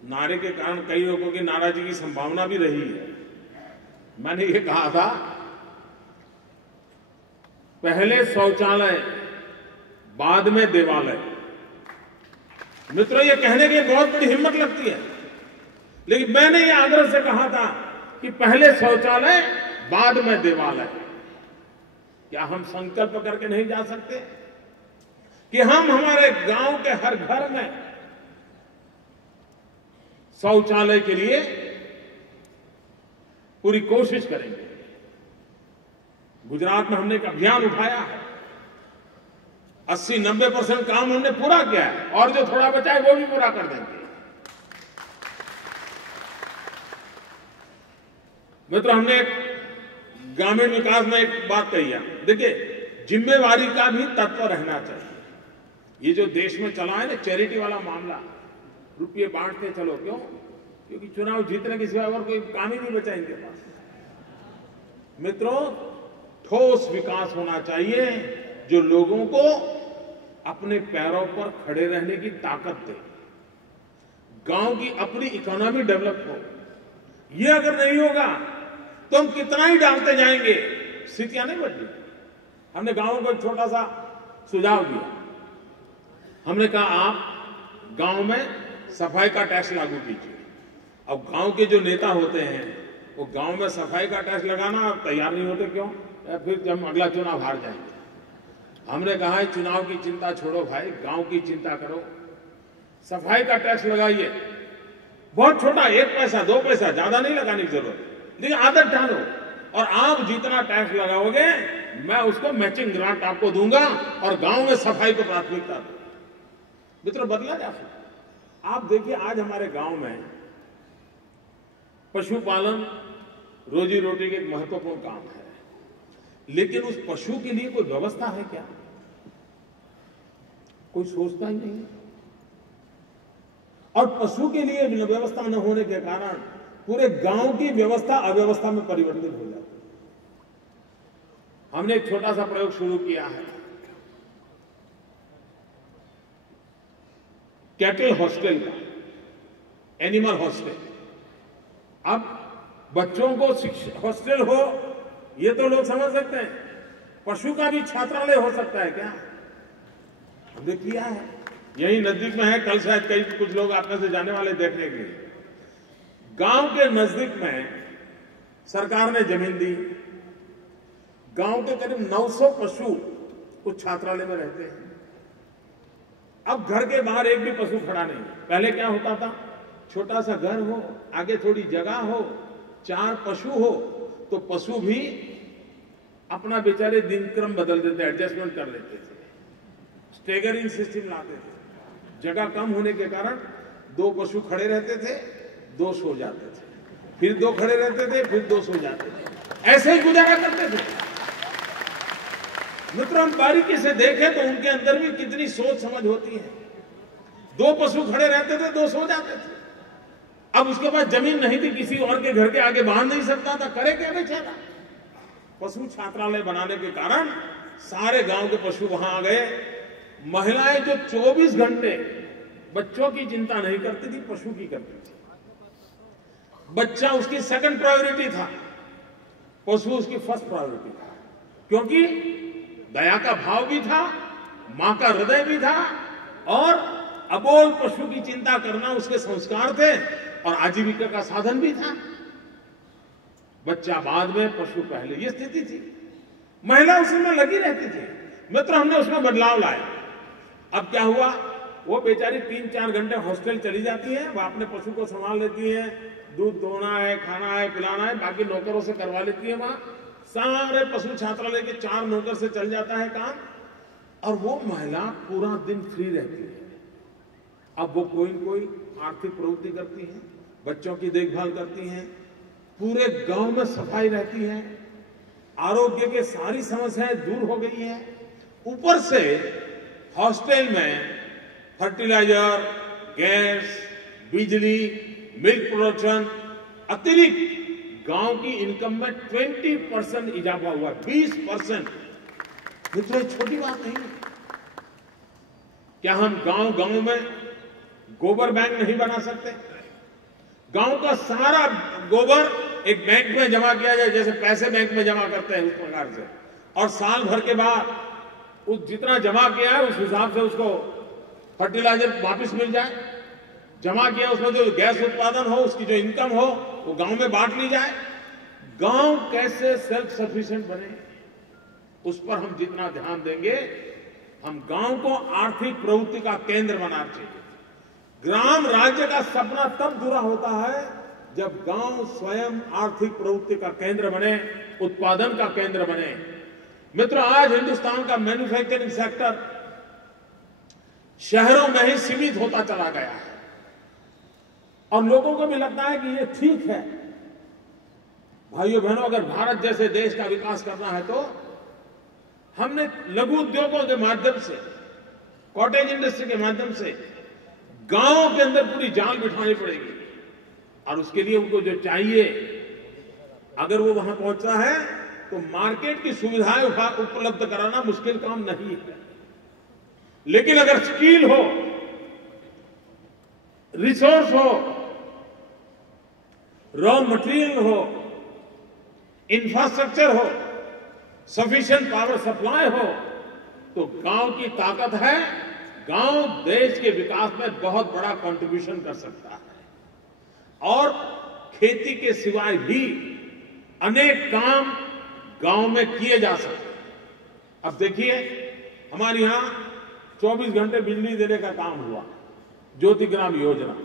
नारे के कारण कई लोगों की नाराजगी की संभावना भी रही है। मैंने ये कहा था, पहले शौचालय बाद में देवालय। मित्रों, ये कहने की बहुत बड़ी हिम्मत लगती है, लेकिन मैंने ये आग्रह से कहा था कि पहले शौचालय बाद में देवालय। क्या हम संकल्प करके नहीं जा सकते कि हम हमारे गांव के हर घर में शौचालय के लिए पूरी कोशिश करेंगे? गुजरात में हमने एक अभियान उठाया है, 80-90% काम हमने पूरा किया है, और जो थोड़ा बचा है वो भी पूरा कर देंगे। मित्रों, हमने ग्रामीण विकास में एक बात कही है। देखिए, जिम्मेवारी का भी तत्व रहना चाहिए। ये जो देश में चला है ना चैरिटी वाला मामला, रुपये बांटते चलो, क्यों? क्योंकि चुनाव जीतने के सिवा और कोई काम ही नहीं बचा इनके पास। मित्रों, ठोस विकास होना चाहिए जो लोगों को अपने पैरों पर खड़े रहने की ताकत दे, गांव की अपनी इकोनॉमी डेवलप हो। ये अगर नहीं होगा तो हम कितना ही डालते जाएंगे, स्थितियां नहीं बदली। हमने गांवों को एक छोटा सा सुझाव दिया। हमने कहा आप गांव में सफाई का टैक्स लागू कीजिए। अब गांव के जो नेता होते हैं वो गांव में सफाई का टैक्स लगाना तैयार नहीं होते, क्यों? या फिर हम अगला चुनाव हार जाएंगे। हमने कहा है चुनाव की चिंता छोड़ो भाई, गांव की चिंता करो। सफाई का टैक्स लगाइए, बहुत छोटा, 1 पैसा 2 पैसा, ज्यादा नहीं लगाने की जरूरत, लेकिन आदत डालो। और आप जितना टैक्स लगाओगे मैं उसको मैचिंग ग्रांट आपको दूंगा, और गांव में सफाई को प्राथमिकता दो। मित्रों, बदला जा सकता। आप देखिए, आज हमारे गांव में पशुपालन रोजी रोटी का एक महत्वपूर्ण काम है, लेकिन उस पशु के लिए कोई व्यवस्था है क्या? कोई सोचता ही नहीं। और पशु के लिए व्यवस्था न होने के कारण पूरे गांव की व्यवस्था अव्यवस्था में परिवर्तित हो जाती है। हमने एक छोटा सा प्रयोग शुरू किया है, कैटल हॉस्टल का, एनिमल हॉस्टल। अब बच्चों को हॉस्टल हो ये तो लोग समझ सकते हैं, पशु का भी छात्रालय हो सकता है क्या? हमने किया है, यही नजदीक में है। कल शायद कई कुछ लोग आप में से जाने वाले देखने के लिए। गांव के नजदीक में सरकार ने जमीन दी, गांव के करीब 900 पशु उस छात्रालय में रहते हैं। अब घर के बाहर एक भी पशु खड़ा नहीं। पहले क्या होता था, छोटा सा घर हो, आगे थोड़ी जगह हो, 4 पशु हो, तो पशु भी अपना बेचारे दिनक्रम बदल देते, एडजस्टमेंट कर लेते थे, स्टेगरिंग सिस्टम लाते थे। जगह कम होने के कारण 2 पशु खड़े रहते थे, 2 सो जाते थे, फिर 2 खड़े रहते थे, फिर 2 सो जाते थे, ऐसे ही गुजारा करते थे। मित्रों, हम बारीकी से देखें तो उनके अंदर भी कितनी सोच समझ होती है। 2 पशु खड़े रहते थे, 2 सो जाते थे। अब उसके पास जमीन नहीं थी, किसी और के घर के आगे बांध नहीं सकता था, करे क्या बेचारा। पशु छात्रालय बनाने के कारण सारे गांव के पशु वहां आ गए। महिलाएं जो 24 घंटे बच्चों की चिंता नहीं करती थी, पशु की करती थी। बच्चा उसकी सेकंड प्रायोरिटी था, पशु उसकी फर्स्ट प्रायोरिटी था, क्योंकि दया का भाव भी था, मां का हृदय भी था, और अबोल पशु की चिंता करना उसके संस्कार थे, और आजीविका का साधन भी था। बच्चा बाद में, पशु पहले, ये स्थिति थी। महिला उसमें लगी रहती थी। मित्र, हमने उसमें बदलाव लाया। अब क्या हुआ, वो बेचारी 3-4 घंटे हॉस्टल चली जाती है, वो अपने पशु को संभाल लेती है, दूध दोना है, खाना है, पिलाना है, बाकी नौकरों से करवा लेती है। वहां सारे पशु छात्रालय के 4 नौकर से चल जाता है काम, और वो महिला पूरा दिन फ्री रहती है। अब वो कोई न कोई आर्थिक प्रवृत्ति करती है, बच्चों की देखभाल करती है, पूरे गांव में सफाई रहती है, आरोग्य के सारी समस्याएं दूर हो गई है। ऊपर से हॉस्टल में फर्टिलाइजर, गैस, बिजली, मिल्क प्रोडक्शन, अतिरिक्त गांव की इनकम में 20% इजाफा हुआ, 20%। मित्रों, छोटी बात नहीं है। क्या हम गांव में गोबर बैंक नहीं बना सकते? गांव का सारा गोबर एक बैंक में जमा किया जाए, जैसे पैसे बैंक में जमा करते हैं, उस प्रकार से, और साल भर के बाद उस जितना जमा किया है उस हिसाब से उसको फर्टिलाइजर वापस मिल जाए। जमा किया उसमें जो गैस उत्पादन हो, उसकी जो इनकम हो, वो गांव में बांट ली जाए। गांव कैसे सेल्फ सफिशिएंट बने, उस पर हम जितना ध्यान देंगे, हम गांव को आर्थिक प्रवृत्ति का केंद्र बनाना चाहिए। ग्राम राज्य का सपना तब पूरा होता है जब गांव स्वयं आर्थिक प्रवृत्ति का केंद्र बने, उत्पादन का केंद्र बने। मित्र, आज हिंदुस्तान का मैन्युफैक्चरिंग सेक्टर शहरों में ही सीमित होता चला गया है, और लोगों को भी लगता है कि ये ठीक है। भाइयों बहनों, अगर भारत जैसे देश का विकास करना है तो हमने लघु उद्योगों के माध्यम से, कॉटेज इंडस्ट्री के माध्यम से गांवों के अंदर पूरी जान बिठानी पड़ेगी, और उसके लिए उनको जो चाहिए, अगर वो वहां पहुंचता है तो मार्केट की सुविधाएं उपलब्ध कराना मुश्किल काम नहीं है। लेकिन अगर स्किल हो, रिसोर्स हो, रॉ मटेरियल हो, इंफ्रास्ट्रक्चर हो, सफिशिएंट पावर सप्लाई हो, तो गांव की ताकत है। गांव देश के विकास में बहुत बड़ा कंट्रीब्यूशन कर सकता है, और खेती के सिवाय भी अनेक काम गांव में किए जा सकते हैं। अब देखिए, हमारे यहां 24 घंटे बिजली देने का काम हुआ, ज्योति ग्राम योजना,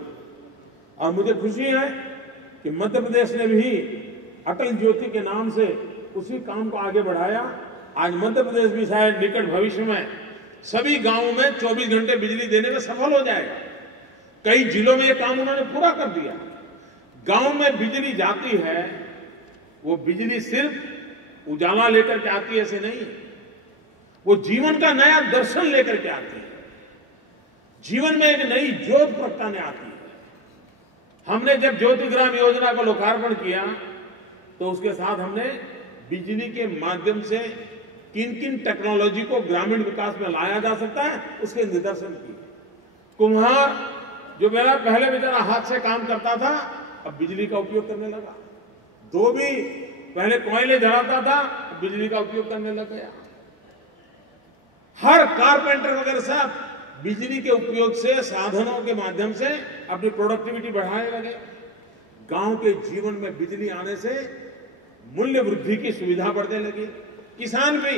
और मुझे खुशी है कि मध्य प्रदेश ने भी अटल ज्योति के नाम से उसी काम को आगे बढ़ाया। आज मध्य प्रदेश भी शायद निकट भविष्य में सभी गांवों में 24 घंटे बिजली देने में सफल हो जाएगा। कई जिलों में यह काम उन्होंने पूरा कर दिया। गांव में बिजली जाती है, वो बिजली सिर्फ उजाला लेकर के आती है ऐसे नहीं, वो जीवन का नया दर्शन लेकर के आती है, जीवन में एक नई ज्योत प्रगटाने आती है। हमने जब ज्योति ग्राम योजना का लोकार्पण किया तो उसके साथ हमने बिजली के माध्यम से किन किन टेक्नोलॉजी को ग्रामीण विकास में लाया जा सकता है उसके निदर्शन किए। कुम्हार जो मेरा पहले बेचारा हाथ से काम करता था, अब बिजली का उपयोग करने लगा। धोबी पहले कोयले जलाता था, बिजली का उपयोग करने लग गया। हर कारपेंटर वगैरह सब बिजली के उपयोग से, साधनों के माध्यम से अपनी प्रोडक्टिविटी बढ़ाने लगे। गांव के जीवन में बिजली आने से मूल्य वृद्धि की सुविधा बढ़ने लगी। किसान भी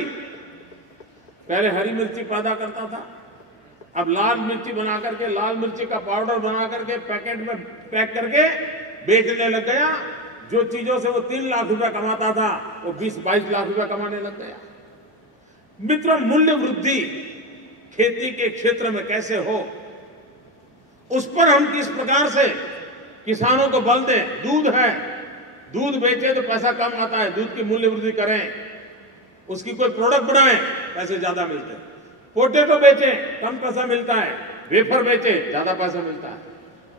पहले हरी मिर्ची पैदा करता था, अब लाल मिर्ची बना करके, लाल मिर्ची का पाउडर बना करके पैकेट में पैक करके बेचने लग गया। जो चीजों से वो 3 लाख रुपया कमाता था वो 20-22 लाख रुपया कमाने लग गया। मित्रों, मूल्य वृद्धि खेती के क्षेत्र में कैसे हो, उस पर हम किस प्रकार से किसानों को बल दें। दूध है, दूध बेचे तो पैसा कम आता है, दूध की मूल्य वृद्धि करें, उसकी कोई प्रोडक्ट बनाएं, पैसे ज्यादा मिलते हैं। पोटेटो बेचे, कम पैसा मिलता है, वेफर बेचे, ज्यादा पैसा मिलता है।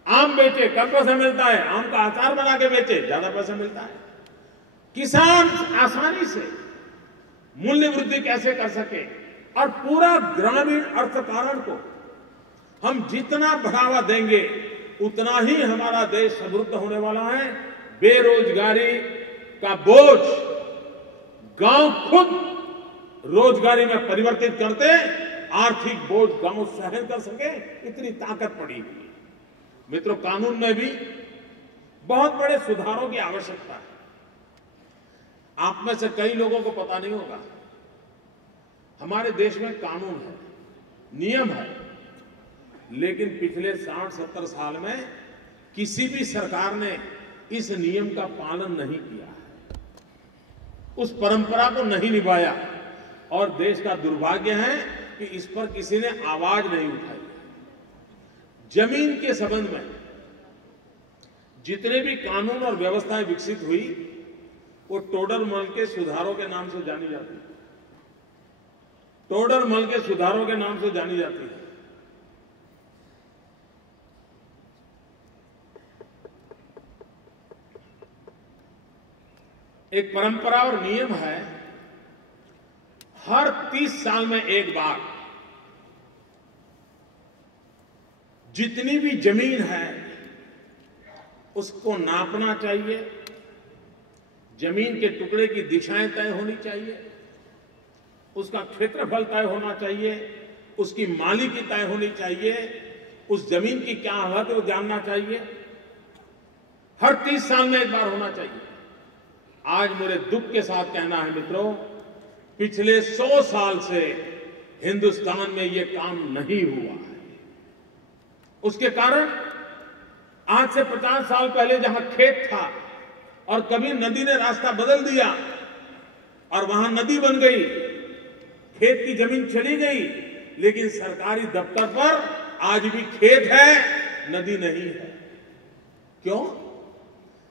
आम बेचे, कम पैसा मिलता है, आम का अचार बना के बेचे, ज्यादा पैसा मिलता है। किसान आसानी से मूल्य वृद्धि कैसे कर सके, और पूरा ग्रामीण अर्थकारण को हम जितना बढ़ावा देंगे उतना ही हमारा देश समृद्ध होने वाला है। बेरोजगारी का बोझ गांव खुद रोजगारी में परिवर्तित करते, आर्थिक बोझ गांव सहन कर सके, इतनी ताकत पड़ी हुई है। मित्रों, कानून में भी बहुत बड़े सुधारों की आवश्यकता है। आप में से कई लोगों को पता नहीं होगा, हमारे देश में कानून है, नियम है, लेकिन पिछले 60-70 साल में किसी भी सरकार ने इस नियम का पालन नहीं किया है, उस परंपरा को नहीं निभाया, और देश का दुर्भाग्य है कि इस पर किसी ने आवाज नहीं उठाई। जमीन के संबंध में जितने भी कानून और व्यवस्थाएं विकसित हुई वो टोडरमल के सुधारों के नाम से जानी जाती है। टोडरमल के सुधारों के नाम से जानी जाती है। एक परंपरा और नियम है, हर 30 साल में एक बार जितनी भी जमीन है उसको नापना चाहिए, जमीन के टुकड़े की दिशाएं तय होनी चाहिए, उसका क्षेत्रफल तय होना चाहिए, उसकी मालिकी तय होनी चाहिए, उस जमीन की क्या हद है वो जानना चाहिए। हर 30 साल में एक बार होना चाहिए। आज मेरे दुख के साथ कहना है मित्रों, पिछले 100 साल से हिंदुस्तान में ये काम नहीं हुआ है। उसके कारण आज से 50 साल पहले जहां खेत था और कभी नदी ने रास्ता बदल दिया और वहां नदी बन गई, खेत की जमीन चली गई, लेकिन सरकारी दफ्तर पर आज भी खेत है, नदी नहीं है। क्यों?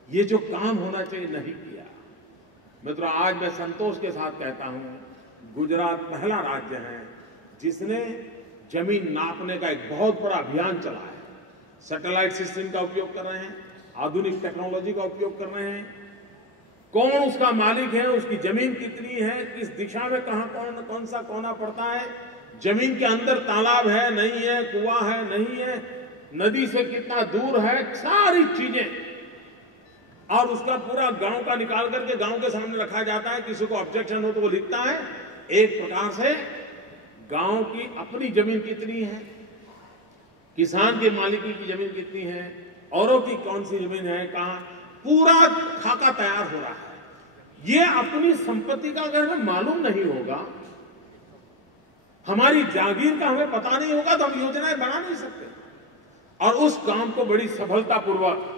ये जो काम होना चाहिए नहीं किया। मित्रों, आज मैं संतोष के साथ कहता हूं, गुजरात पहला राज्य है जिसने जमीन नापने का एक बहुत बड़ा अभियान चला है। सैटेलाइट सिस्टम का उपयोग कर रहे हैं, आधुनिक टेक्नोलॉजी का उपयोग कर रहे हैं। कौन उसका मालिक है, उसकी जमीन कितनी है, किस दिशा में कहां कौन सा कोना पड़ता है, जमीन के अंदर तालाब है नहीं है, कुआं है नहीं है, नदी से कितना दूर है, सारी चीजें, और उसका पूरा गांव का निकाल करके गांव के सामने रखा जाता है। किसी को ऑब्जेक्शन हो तो वो लिखता है। एक प्रकार से गांव की अपनी जमीन कितनी है, किसान के मालिकी की जमीन कितनी है, औरों की कौन सी जमीन है, कहां, पूरा खाका तैयार हो रहा है। ये अपनी संपत्ति का अगर हमें मालूम नहीं होगा, हमारी जागीर का हमें पता नहीं होगा, तो हम योजनाएं बना नहीं सकते। और उस काम को बड़ी सफलतापूर्वक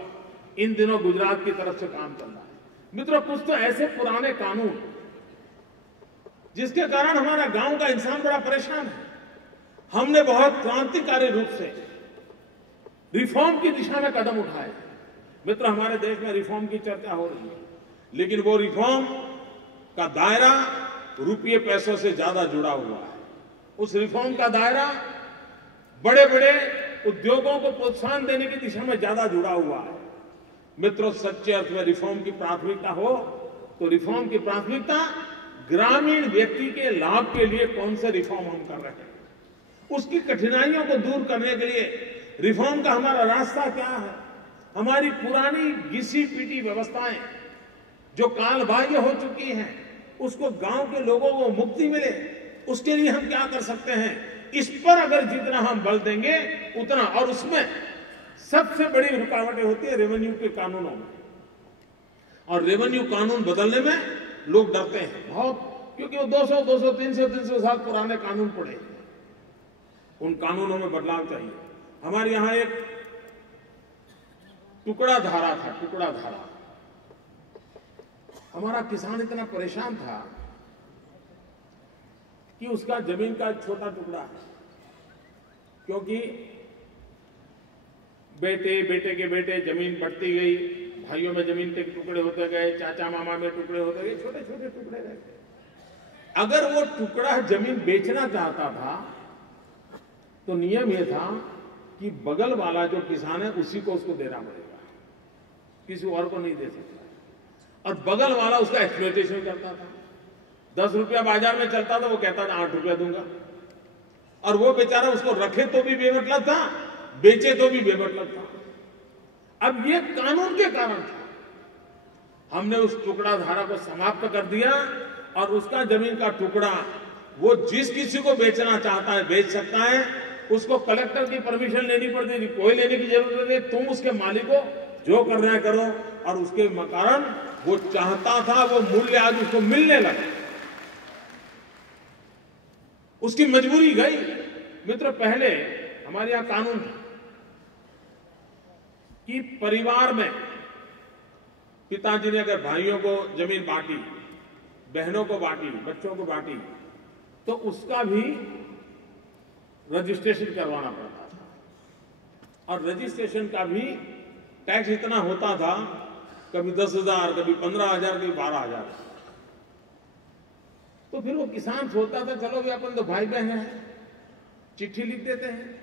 इन दिनों गुजरात की तरफ से काम चल रहा है। मित्रों, कुछ तो ऐसे पुराने कानून जिसके कारण हमारा गांव का इंसान बड़ा परेशान है। हमने बहुत क्रांतिकारी रूप से रिफॉर्म की दिशा में कदम उठाए। मित्रों, हमारे देश में रिफॉर्म की चर्चा हो रही है, लेकिन वो रिफॉर्म का दायरा रुपये पैसों से ज्यादा जुड़ा हुआ है। उस रिफॉर्म का दायरा बड़े बड़े उद्योगों को प्रोत्साहन देने की दिशा में ज्यादा जुड़ा हुआ है। मित्रों, सच्चे अर्थ में रिफॉर्म की प्राथमिकता हो तो रिफॉर्म की प्राथमिकता ग्रामीण व्यक्ति के लाभ के लिए कौन से रिफॉर्म हम कर रहे हैं, उसकी कठिनाइयों को दूर करने के लिए रिफॉर्म का हमारा रास्ता क्या है। हमारी पुरानी घिसी पीटी व्यवस्थाएं जो कालबाह्य हो चुकी हैं, उसको गांव के लोगों को मुक्ति मिले, उसके लिए हम क्या कर सकते हैं। इस पर अगर जितना हम बल देंगे उतना, और उसमें सबसे बड़ी रुकावटें होती है रेवेन्यू के कानूनों में, और रेवेन्यू कानून बदलने में लोग डरते हैं बहुत, क्योंकि वो 200, 300 साल पुराने कानून पड़े हैं। उन कानूनों में बदलाव चाहिए। हमारे यहां एक टुकड़ा धारा था, टुकड़ा धारा, हमारा किसान इतना परेशान था कि उसका जमीन का छोटा टुकड़ा है, क्योंकि बेटे बेटे के बेटे जमीन बढ़ती गई, भाइयों में जमीन के टुकड़े होते गए, चाचा मामा में टुकड़े होते गए, छोटे छोटे टुकड़े रह गए। अगर वो टुकड़ा जमीन बेचना चाहता था तो नियम यह था कि बगल वाला जो किसान है उसी को उसको देना पड़ेगा, किसी और को नहीं दे सकता। और बगल वाला उसका एक्सप्लॉयटेशन करता था। 10 रुपया बाजार में चलता था, वो कहता था 8 रुपया दूंगा, और वो बेचारा उसको रखे तो भी बेमतलब था, बेचे तो भी बेमतलब था। अब ये कानून के कारण था। हमने उस टुकड़ा धारा को समाप्त कर दिया और उसका जमीन का टुकड़ा वो जिस किसी को बेचना चाहता है बेच सकता है। उसको कलेक्टर की परमिशन लेनी पड़ती थी, कोई लेने की जरूरत नहीं, तुम उसके मालिक को जो करना है करो। और उसके कारण वो चाहता था वो मूल्य आज उसको मिलने लगा, उसकी मजबूरी गई। मित्र, पहले हमारे यहां कानून था कि परिवार में पिताजी ने अगर भाइयों को जमीन बांटी, बहनों को बांटी, बच्चों को बांटी, तो उसका भी रजिस्ट्रेशन करवाना पड़ता था। और रजिस्ट्रेशन का भी टैक्स इतना होता था, कभी 10,000, कभी 15,000, कभी 12,000। तो फिर वो किसान सोचता था चलो भी अपन तो भाई बहन हैं, चिट्ठी लिख देते हैं।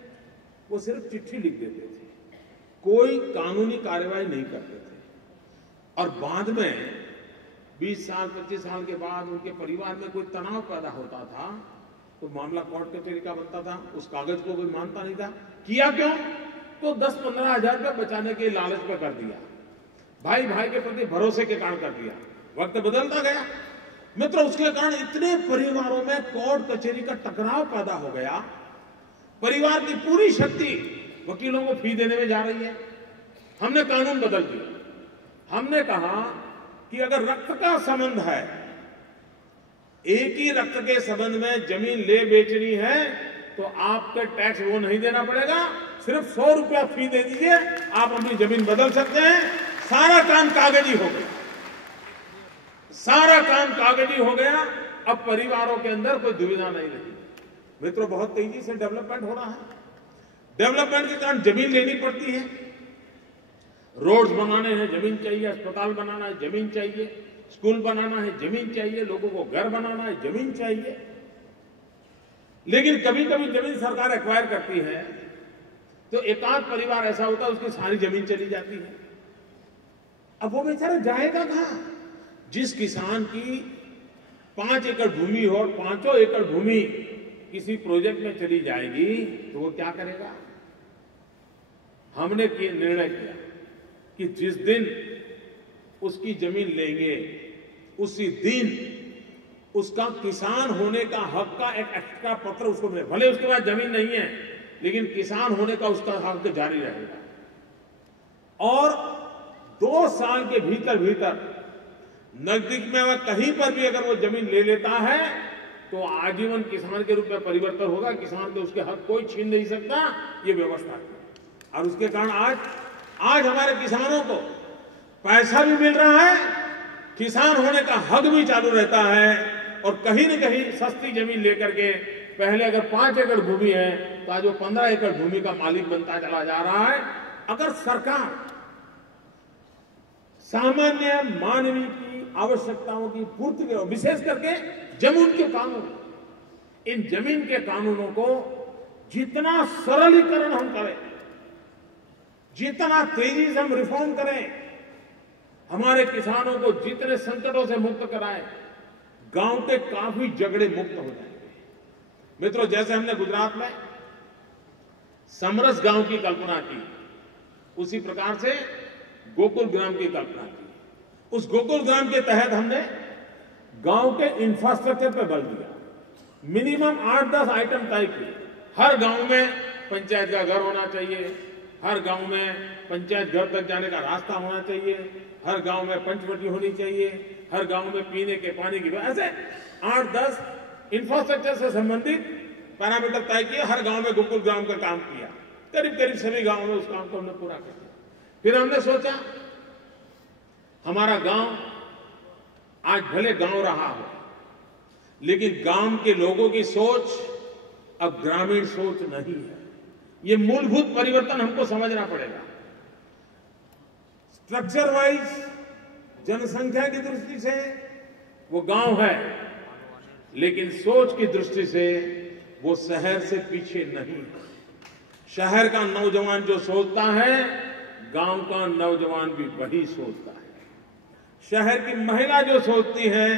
वो सिर्फ चिट्ठी लिख देते थे, कोई कानूनी कार्यवाही नहीं करते थे। और बाद में 20 साल 25 साल के बाद उनके परिवार में कोई तनाव पैदा होता था तो मामला कोर्ट कचहरी का बनता था, उस कागज को कोई मानता नहीं था। किया क्यों? तो 10-15 हजार रुपये बचाने के लालच में कर दिया, भाई भाई के प्रति भरोसे के कारण कर दिया। वक्त बदलता गया मित्र, उसके कारण इतने परिवारों में कोर्ट कचहरी का टकराव पैदा हो गया। परिवार की पूरी शक्ति वकीलों को फी देने में जा रही है। हमने कानून बदल दिया। हमने कहा कि अगर रक्त का संबंध है, एक ही रक्त के संबंध में जमीन ले बेचनी है तो आपके टैक्स वो नहीं देना पड़ेगा, सिर्फ 100 रुपया फी दे दीजिए, आप अपनी जमीन बदल सकते हैं। सारा काम कागजी हो गया, सारा काम कागजी हो गया। अब परिवारों के अंदर कोई दुविधा नहीं रही। मित्रों, बहुत तेजी से डेवलपमेंट हो रहा है। डेवलपमेंट के कारण जमीन लेनी पड़ती है। रोड्स बनाने हैं जमीन चाहिए, अस्पताल बनाना है जमीन चाहिए, स्कूल बनाना है जमीन चाहिए, लोगों को घर बनाना है जमीन चाहिए। लेकिन कभी कभी जमीन सरकार एक्वायर करती है तो एकाध परिवार ऐसा होता है उसकी सारी जमीन चली जाती है। अब वो बेचारा जाएगा कहां? जिस किसान की 5 एकड़ भूमि हो और 5 एकड़ भूमि किसी प्रोजेक्ट में चली जाएगी तो वो क्या करेगा? हमने निर्णय किया कि जिस दिन उसकी जमीन लेंगे उसी दिन उसका किसान होने का हक का एक एक्स्ट्रा पत्र उसको मिले। भले उसके पास जमीन नहीं है लेकिन किसान होने का उसका हक जारी रहेगा। और 2 साल के भीतर भीतर नजदीक में वह कहीं पर भी अगर वो जमीन ले लेता है तो आजीवन किसान के रूप में परिवर्तन होगा। किसान के उसके हक कोई छीन नहीं सकता, ये व्यवस्था है। और उसके कारण आज हमारे किसानों को पैसा भी मिल रहा है, किसान होने का हक भी चालू रहता है। और कहीं न कहीं सस्ती जमीन लेकर के पहले अगर 5 एकड़ भूमि है तो आज वो 15 एकड़ भूमि का मालिक बनता चला जा रहा है। अगर सरकार सामान्य मानवीय की आवश्यकताओं की पूर्ति के, विशेष करके जमीन के कानून, इन जमीन के कानूनों को जितना सरलीकरण हम करें, जितना तेजी से हम रिफॉर्म करें, हमारे किसानों को जितने संकटों से मुक्त कराएं, गांव के काफी झगड़े मुक्त हो जाएंगे। मित्रों, जैसे हमने गुजरात में समरस गांव की कल्पना की, उसी प्रकार से गोकुल ग्राम की कल्पना की। उस गोकुल ग्राम के तहत हमने गांव के इंफ्रास्ट्रक्चर पर बल दिया। मिनिमम 8-10 आइटम तय किए। हर गांव में पंचायत का घर होना चाहिए, हर गांव में पंचायत घर तक जाने का रास्ता होना चाहिए, हर गांव में पंचवटी होनी चाहिए, हर गांव में पीने के पानी की, ऐसे 8-10 इंफ्रास्ट्रक्चर से संबंधित पैरामीटर तय किए। हर गांव में गोकुल ग्राम का काम किया। करीब करीब सभी गांवों में उस काम को हमने पूरा कर दिया। फिर हमने सोचा हमारा गांव आज भले गांव रहा हो, लेकिन गांव के लोगों की सोच अब ग्रामीण सोच नहीं है। ये मूलभूत परिवर्तन हमको समझना पड़ेगा। स्ट्रक्चर वाइज जनसंख्या की दृष्टि से वो गांव है, लेकिन सोच की दृष्टि से वो शहर से पीछे नहीं है। शहर का नौजवान जो सोचता है, गांव का नौजवान भी वही सोचता है। शहर की महिला जो सोचती है,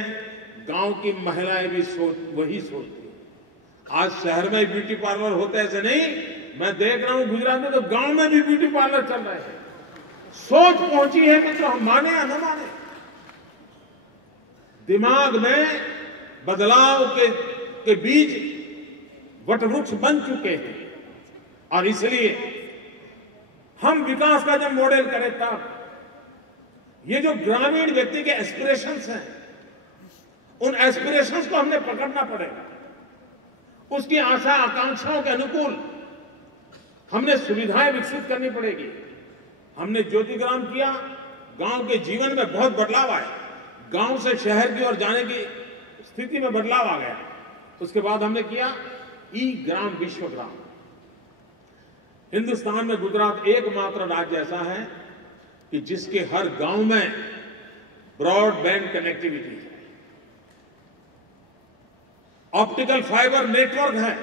गांव की महिलाएं भी वही सोचती है। आज शहर में ब्यूटी पार्लर होते ऐसे नहीं, मैं देख रहा हूं गुजरात में तो गांव में भी ब्यूटी पार्लर चल रहे हैं। सोच पहुंची है कि तो हम माने या न माने, दिमाग में बदलाव के बीज वटवृक्ष बन चुके हैं। और इसलिए हम विकास का जब मॉडल करें, तब ये जो ग्रामीण व्यक्ति के एस्पिरेशंस हैं, उन एस्पिरेशंस को हमने पकड़ना पड़ेगा। उसकी आशा आकांक्षाओं के अनुकूल हमने सुविधाएं विकसित करनी पड़ेगी। हमने ज्योतिग्राम किया, गांव के जीवन में बहुत बदलाव आया, गांव से शहर की ओर जाने की स्थिति में बदलाव आ गया। उसके बाद हमने किया ई ग्राम विश्वग्राम। हिंदुस्तान में गुजरात एकमात्र राज्य ऐसा है कि जिसके हर गांव में ब्रॉडबैंड कनेक्टिविटी है, ऑप्टिकल फाइबर नेटवर्क है।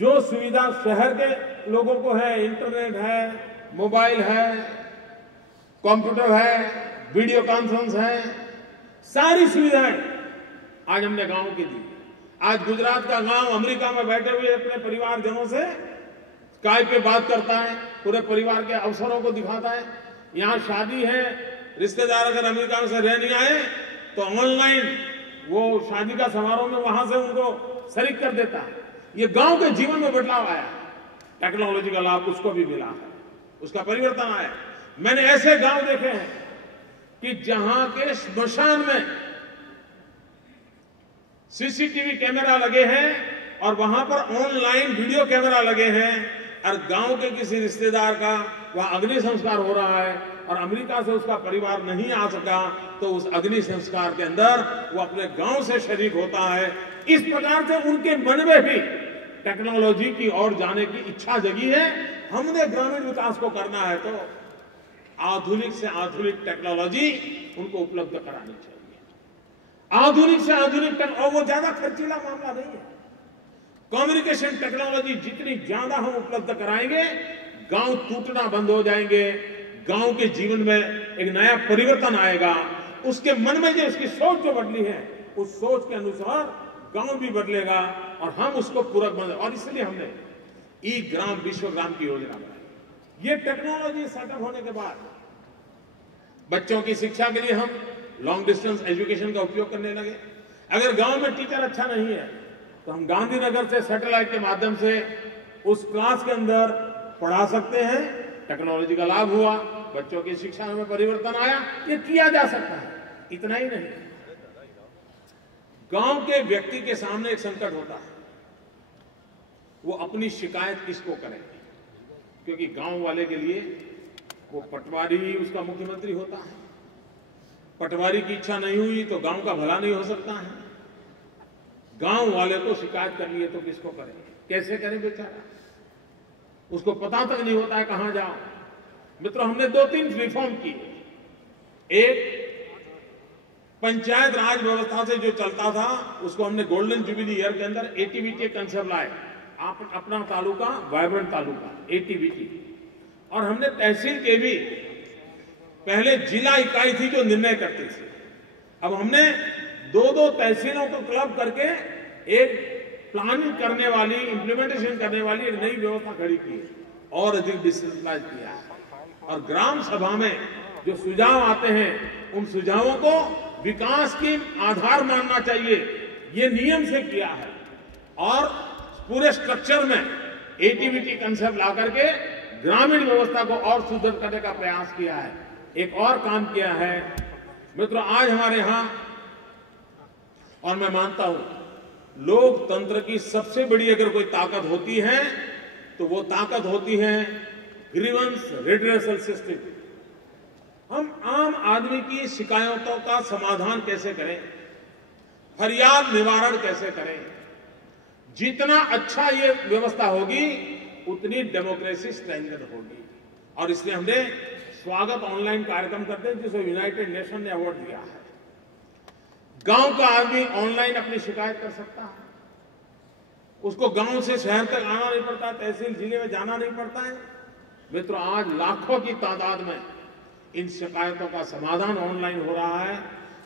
जो सुविधा शहर के लोगों को है, इंटरनेट है, मोबाइल है, कंप्यूटर है, वीडियो कॉन्फ्रेंस है, सारी सुविधाएं आज हमने गांव की दी। आज गुजरात का गांव अमेरिका में बैठे हुए अपने परिवारजनों से स्काइप पे बात करता है, पूरे परिवार के अवसरों को दिखाता है। यहां शादी है, रिश्तेदार अगर अमेरिका में से रह नहीं आए तो ऑनलाइन वो शादी का समारोह में वहां से उनको शरीक कर देता है। ये गांव के जीवन में बदलाव आया, टेक्नोलॉजी का लाभ उसको भी मिला है, उसका परिवर्तन आया। मैंने ऐसे गांव देखे हैं कि जहां के स्मशान में सीसीटीवी कैमरा लगे हैं और वहां पर ऑनलाइन वीडियो कैमरा लगे हैं, और गांव के किसी रिश्तेदार का वहां अग्नि संस्कार हो रहा है और अमेरिका से उसका परिवार नहीं आ सका, तो उस अग्नि संस्कार के अंदर वो अपने गांव से शरीक होता है। इस प्रकार से उनके मन में भी टेक्नोलॉजी की ओर जाने की इच्छा जगी है। हमने ग्रामीण विकास को करना है तो आधुनिक से आधुनिक टेक्नोलॉजी उनको उपलब्ध करानी चाहिए। आधुनिक से आधुनिक, और वो ज्यादा खर्चीला मामला नहीं है। कम्युनिकेशन टेक्नोलॉजी जितनी ज्यादा हम उपलब्ध कराएंगे, गांव टूटना बंद हो जाएंगे, गांव के जीवन में एक नया परिवर्तन आएगा। उसके मन में जो उसकी सोच जो बदली है, उस सोच के अनुसार गांव भी बदलेगा और हम उसको पूरक बन। और इसलिए हमने ई ग्राम विश्वग्राम की योजना बनाई। ये टेक्नोलॉजी सेटअप होने के बाद बच्चों की शिक्षा के लिए हम लॉन्ग डिस्टेंस एजुकेशन का उपयोग करने लगे। अगर गांव में टीचर अच्छा नहीं है तो हम गांधीनगर से सैटेलाइट के माध्यम से उस क्लास के अंदर पढ़ा सकते हैं। टेक्नोलॉजी का लाभ हुआ, बच्चों की शिक्षा में परिवर्तन आया। ये किया जा सकता है। इतना ही नहीं, गांव के व्यक्ति के सामने एक संकट होता है, वो अपनी शिकायत किसको करे, क्योंकि गांव वाले के लिए वो पटवारी ही उसका मुख्यमंत्री होता है। पटवारी की इच्छा नहीं हुई तो गांव का भला नहीं हो सकता है। गांव वाले को शिकायत करनी है तो किसको करें, कैसे करें बेचारा, उसको पता तक नहीं होता है कहां जाओ। मित्रों, हमने 2-3 रिफॉर्म की। एक, पंचायत राज व्यवस्था से जो चलता था उसको हमने गोल्डन जुबिली ईयर के अंदर एटीबीटी कंसेप्ट लाए। आप अपना तालुका वाइब्रेंट तालुका, एटीबीटी। और हमने तहसील के भी, पहले जिला इकाई थी जो निर्णय करती थी, अब हमने 2-2 तहसीलों को क्लब करके एक प्लानिंग करने वाली, इंप्लीमेंटेशन करने वाली एक नई व्यवस्था खड़ी की है और अधिक डिसेंट्रलाइज किया है। और ग्राम सभा में जो सुझाव आते हैं, उन सुझावों को विकास की आधार मानना चाहिए, ये नियम से किया है। और पूरे स्ट्रक्चर में एटीबीटी कंसेप्ट ला करके ग्रामीण व्यवस्था को और सुदृढ़ करने का प्रयास किया है। एक और काम किया है मित्रों, आज हमारे यहां, और मैं मानता हूं लोकतंत्र की सबसे बड़ी अगर कोई ताकत होती है तो वो ताकत होती है ग्रीवेंस रिड्रेसल सिस्टम। हम आम आदमी की शिकायतों का समाधान कैसे करें, फरियाद निवारण कैसे करें। जितना अच्छा ये व्यवस्था होगी उतनी डेमोक्रेसी स्ट्रेंथन होगी। और इसलिए हमने स्वागत ऑनलाइन कार्यक्रम करते हैं जिसे यूनाइटेड नेशन ने अवार्ड दिया है। गांव का आदमी ऑनलाइन अपनी शिकायत कर सकता है, उसको गांव से शहर तक आना नहीं पड़ता, तहसील जिले में जाना नहीं पड़ता है। मित्रों, आज लाखों की तादाद में इन शिकायतों का समाधान ऑनलाइन हो रहा है।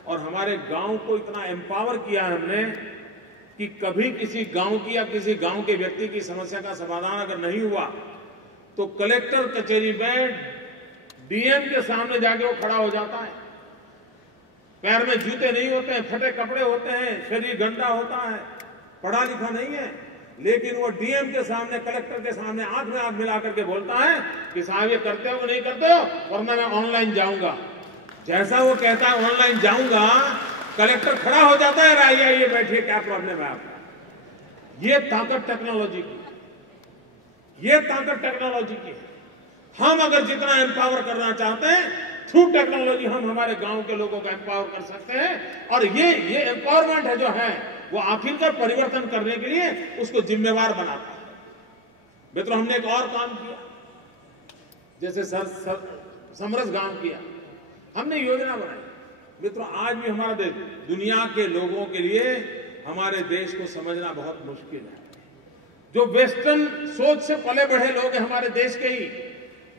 और हमारे गांव को इतना एम्पावर किया है हमने कि कभी किसी गांव की या किसी गांव के व्यक्ति की समस्या का समाधान अगर नहीं हुआ तो कलेक्टर कचहरी में डीएम के सामने जाके वो खड़ा हो जाता है। पैर में जूते नहीं होते हैं, फटे कपड़े होते हैं, शरीर गंदा होता है, पढ़ा लिखा नहीं है, लेकिन वो डीएम के सामने, कलेक्टर के सामने आंख में आंख मिला करके बोलता है कि साहब ये करते हो नहीं करते हो, वरना मैं ऑनलाइन जाऊंगा। जैसा वो कहता है ऑनलाइन जाऊंगा, कलेक्टर खड़ा हो जाता है, आइए बैठिए, क्या प्रॉब्लम है आपका। ये ताकत टेक्नोलॉजी की, ये ताकत टेक्नोलॉजी की है। हम अगर जितना एम्पावर करना चाहते हैं थ्रू टेक्नोलॉजी, हम हमारे गांव के लोगों को एम्पावर कर सकते हैं। और ये एम्पावरमेंट है जो है वो आखिरकार परिवर्तन करने के लिए उसको जिम्मेवार बनाता है। मित्रों, हमने एक और काम किया, जैसे समरस गांव किया, हमने योजना बनाई। मित्रों, आज भी हमारा देश, दुनिया के लोगों के लिए हमारे देश को समझना बहुत मुश्किल है। जो वेस्टर्न सोच से पले बढ़े लोग हैं हमारे देश के ही,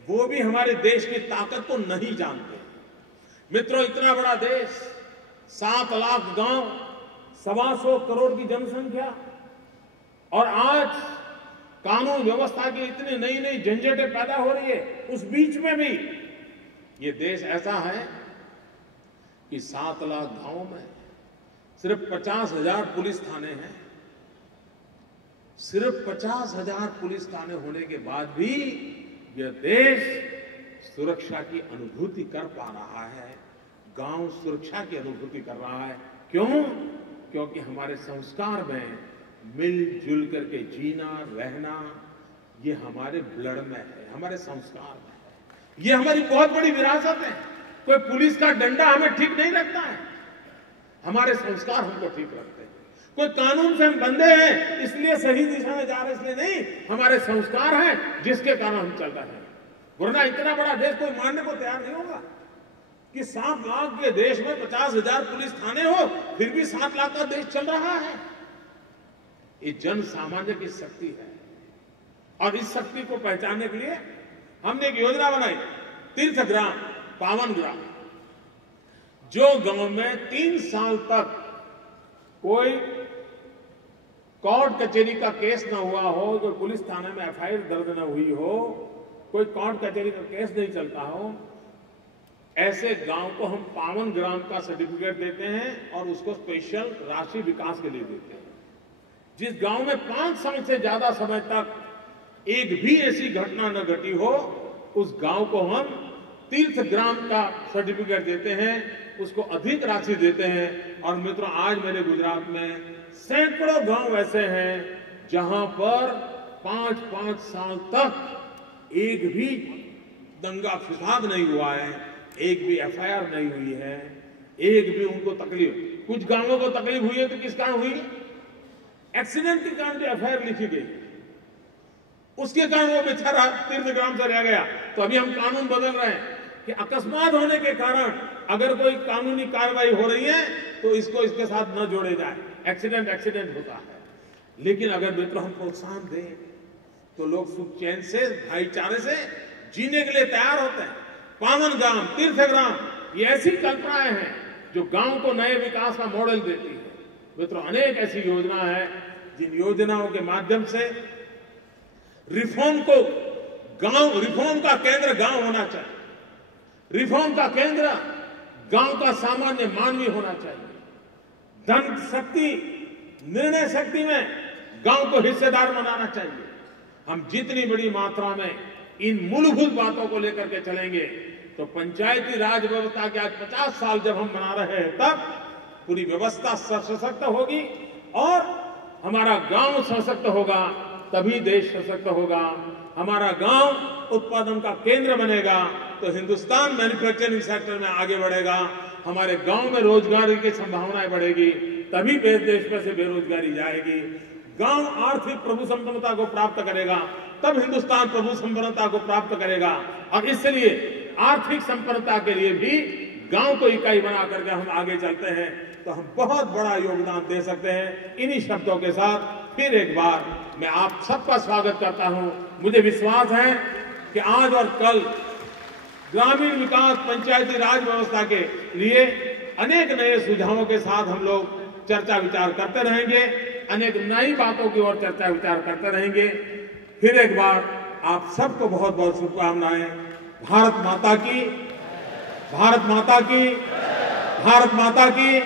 वो भी हमारे देश की ताकत को नहीं जानते। मित्रों, इतना बड़ा देश, 7 लाख गांव, 125 करोड़ की जनसंख्या, और आज कानून व्यवस्था की इतनी नई नई झंझटें पैदा हो रही है, उस बीच में भी ये देश ऐसा है कि 7 लाख गांवों में सिर्फ 50,000 पुलिस थाने हैं। सिर्फ 50,000 पुलिस थाने होने के बाद भी यह देश सुरक्षा की अनुभूति कर पा रहा है, गांव सुरक्षा की अनुभूति कर रहा है। क्यों? क्योंकि हमारे संस्कार में मिलजुल करके जीना, रहना, ये हमारे ब्लड में है, हमारे संस्कार में है। ये हमारी बहुत बड़ी विरासत है। कोई पुलिस का डंडा हमें ठीक नहीं रखता है, हमारे संस्कार हमको ठीक रखते हैं। कोई कानून से हम बंधे हैं इसलिए सही दिशा में जा रहे इसलिए नहीं, हमारे संस्कार हैं जिसके कारण हम चल रहे हैं। वरना इतना बड़ा देश कोई मानने को तैयार नहीं होगा कि 7 लाख के देश में 50,000 पुलिस थाने हो, फिर भी 7 लाख का देश चल रहा है। ये जन सामान्य की शक्ति है। और इस शक्ति को पहचानने के लिए हमने एक योजना बनाई, तीर्थ ग्राम, पावन ग्राम। जो गांव में 3 साल तक कोई कोर्ट कचहरी का केस न हुआ हो, कोई पुलिस थाने में एफआईआर दर्ज न हुई हो, कोई कोर्ट कचहरी का केस नहीं चलता हो, ऐसे गांव को हम पावन ग्राम का सर्टिफिकेट देते हैं और उसको स्पेशल राशि विकास के लिए देते हैं। जिस गांव में 5 साल से ज्यादा समय तक एक भी ऐसी घटना न घटी हो, उस गांव को हम तीर्थ ग्राम का सर्टिफिकेट देते हैं, उसको अधिक राशि देते हैं। और मित्रों, आज मेरे गुजरात में सैकड़ों गांव ऐसे हैं जहां पर 5-5 साल तक एक भी दंगा फिसाद नहीं हुआ है, एक भी एफआईआर नहीं हुई है, एक भी उनको तकलीफ। कुछ गांवों को तकलीफ हुई है तो किस कारण हुई? एक्सीडेंट के कारण जो एफआईआर लिखी गई उसके कारण वो बेचारा तीर्थ ग्राम से रह गया। तो अभी हम कानून बदल रहे हैं कि अकस्मात होने के कारण अगर कोई कानूनी कार्रवाई हो रही है तो इसको इसके साथ न जोड़े जाए। एक्सीडेंट होता है, लेकिन अगर मित्रों हम प्रोत्साहन दें तो लोग सुख चैन से, भाईचारे से जीने के लिए तैयार होते हैं। पावन ग्राम, तीर्थ ग्राम, ये ऐसी कल्पनाएं हैं जो गांव को नए विकास का मॉडल देती है। मित्रों, अनेक ऐसी योजना है जिन योजनाओं के माध्यम से रिफॉर्म का केंद्र गांव होना चाहिए। रिफॉर्म का केंद्र गांव का सामान्य मानवीय होना चाहिए। धन शक्ति, निर्णय शक्ति में गांव को हिस्सेदार बनाना चाहिए। हम जितनी बड़ी मात्रा में इन मूलभूत बातों को लेकर के चलेंगे तो पंचायती राज व्यवस्था के आज 50 साल जब हम मना रहे हैं तब पूरी व्यवस्था सशक्त होगी और हमारा गांव सशक्त होगा, तभी देश सशक्त होगा। हमारा गांव उत्पादन का केंद्र बनेगा तो हिंदुस्तान मैन्युफैक्चरिंग सेक्टर में आगे बढ़ेगा, हमारे गांव में रोजगार की संभावनाएं बढ़ेगी, तभी देश में से बेरोजगारी जाएगी। गांव आर्थिक प्रभु संपन्नता को प्राप्त करेगा, तब हिंदुस्तान प्रभु संपन्नता को प्राप्त करेगा। और इसलिए आर्थिक संपन्नता के लिए भी गांव को इकाई बना करके हम आगे चलते हैं तो हम बहुत बड़ा योगदान दे सकते हैं। इन्हीं शब्दों के साथ फिर एक बार मैं आप सबका स्वागत करता हूं। मुझे विश्वास है कि आज और कल ग्रामीण विकास पंचायती राज व्यवस्था के लिए अनेक नए सुझावों के साथ हम लोग चर्चा विचार करते रहेंगे, अनेक नई बातों की ओर चर्चा विचार करते रहेंगे। फिर एक बार आप सबको बहुत बहुत शुभकामनाएं। भारत माता की, भारत माता की, भारत माता की।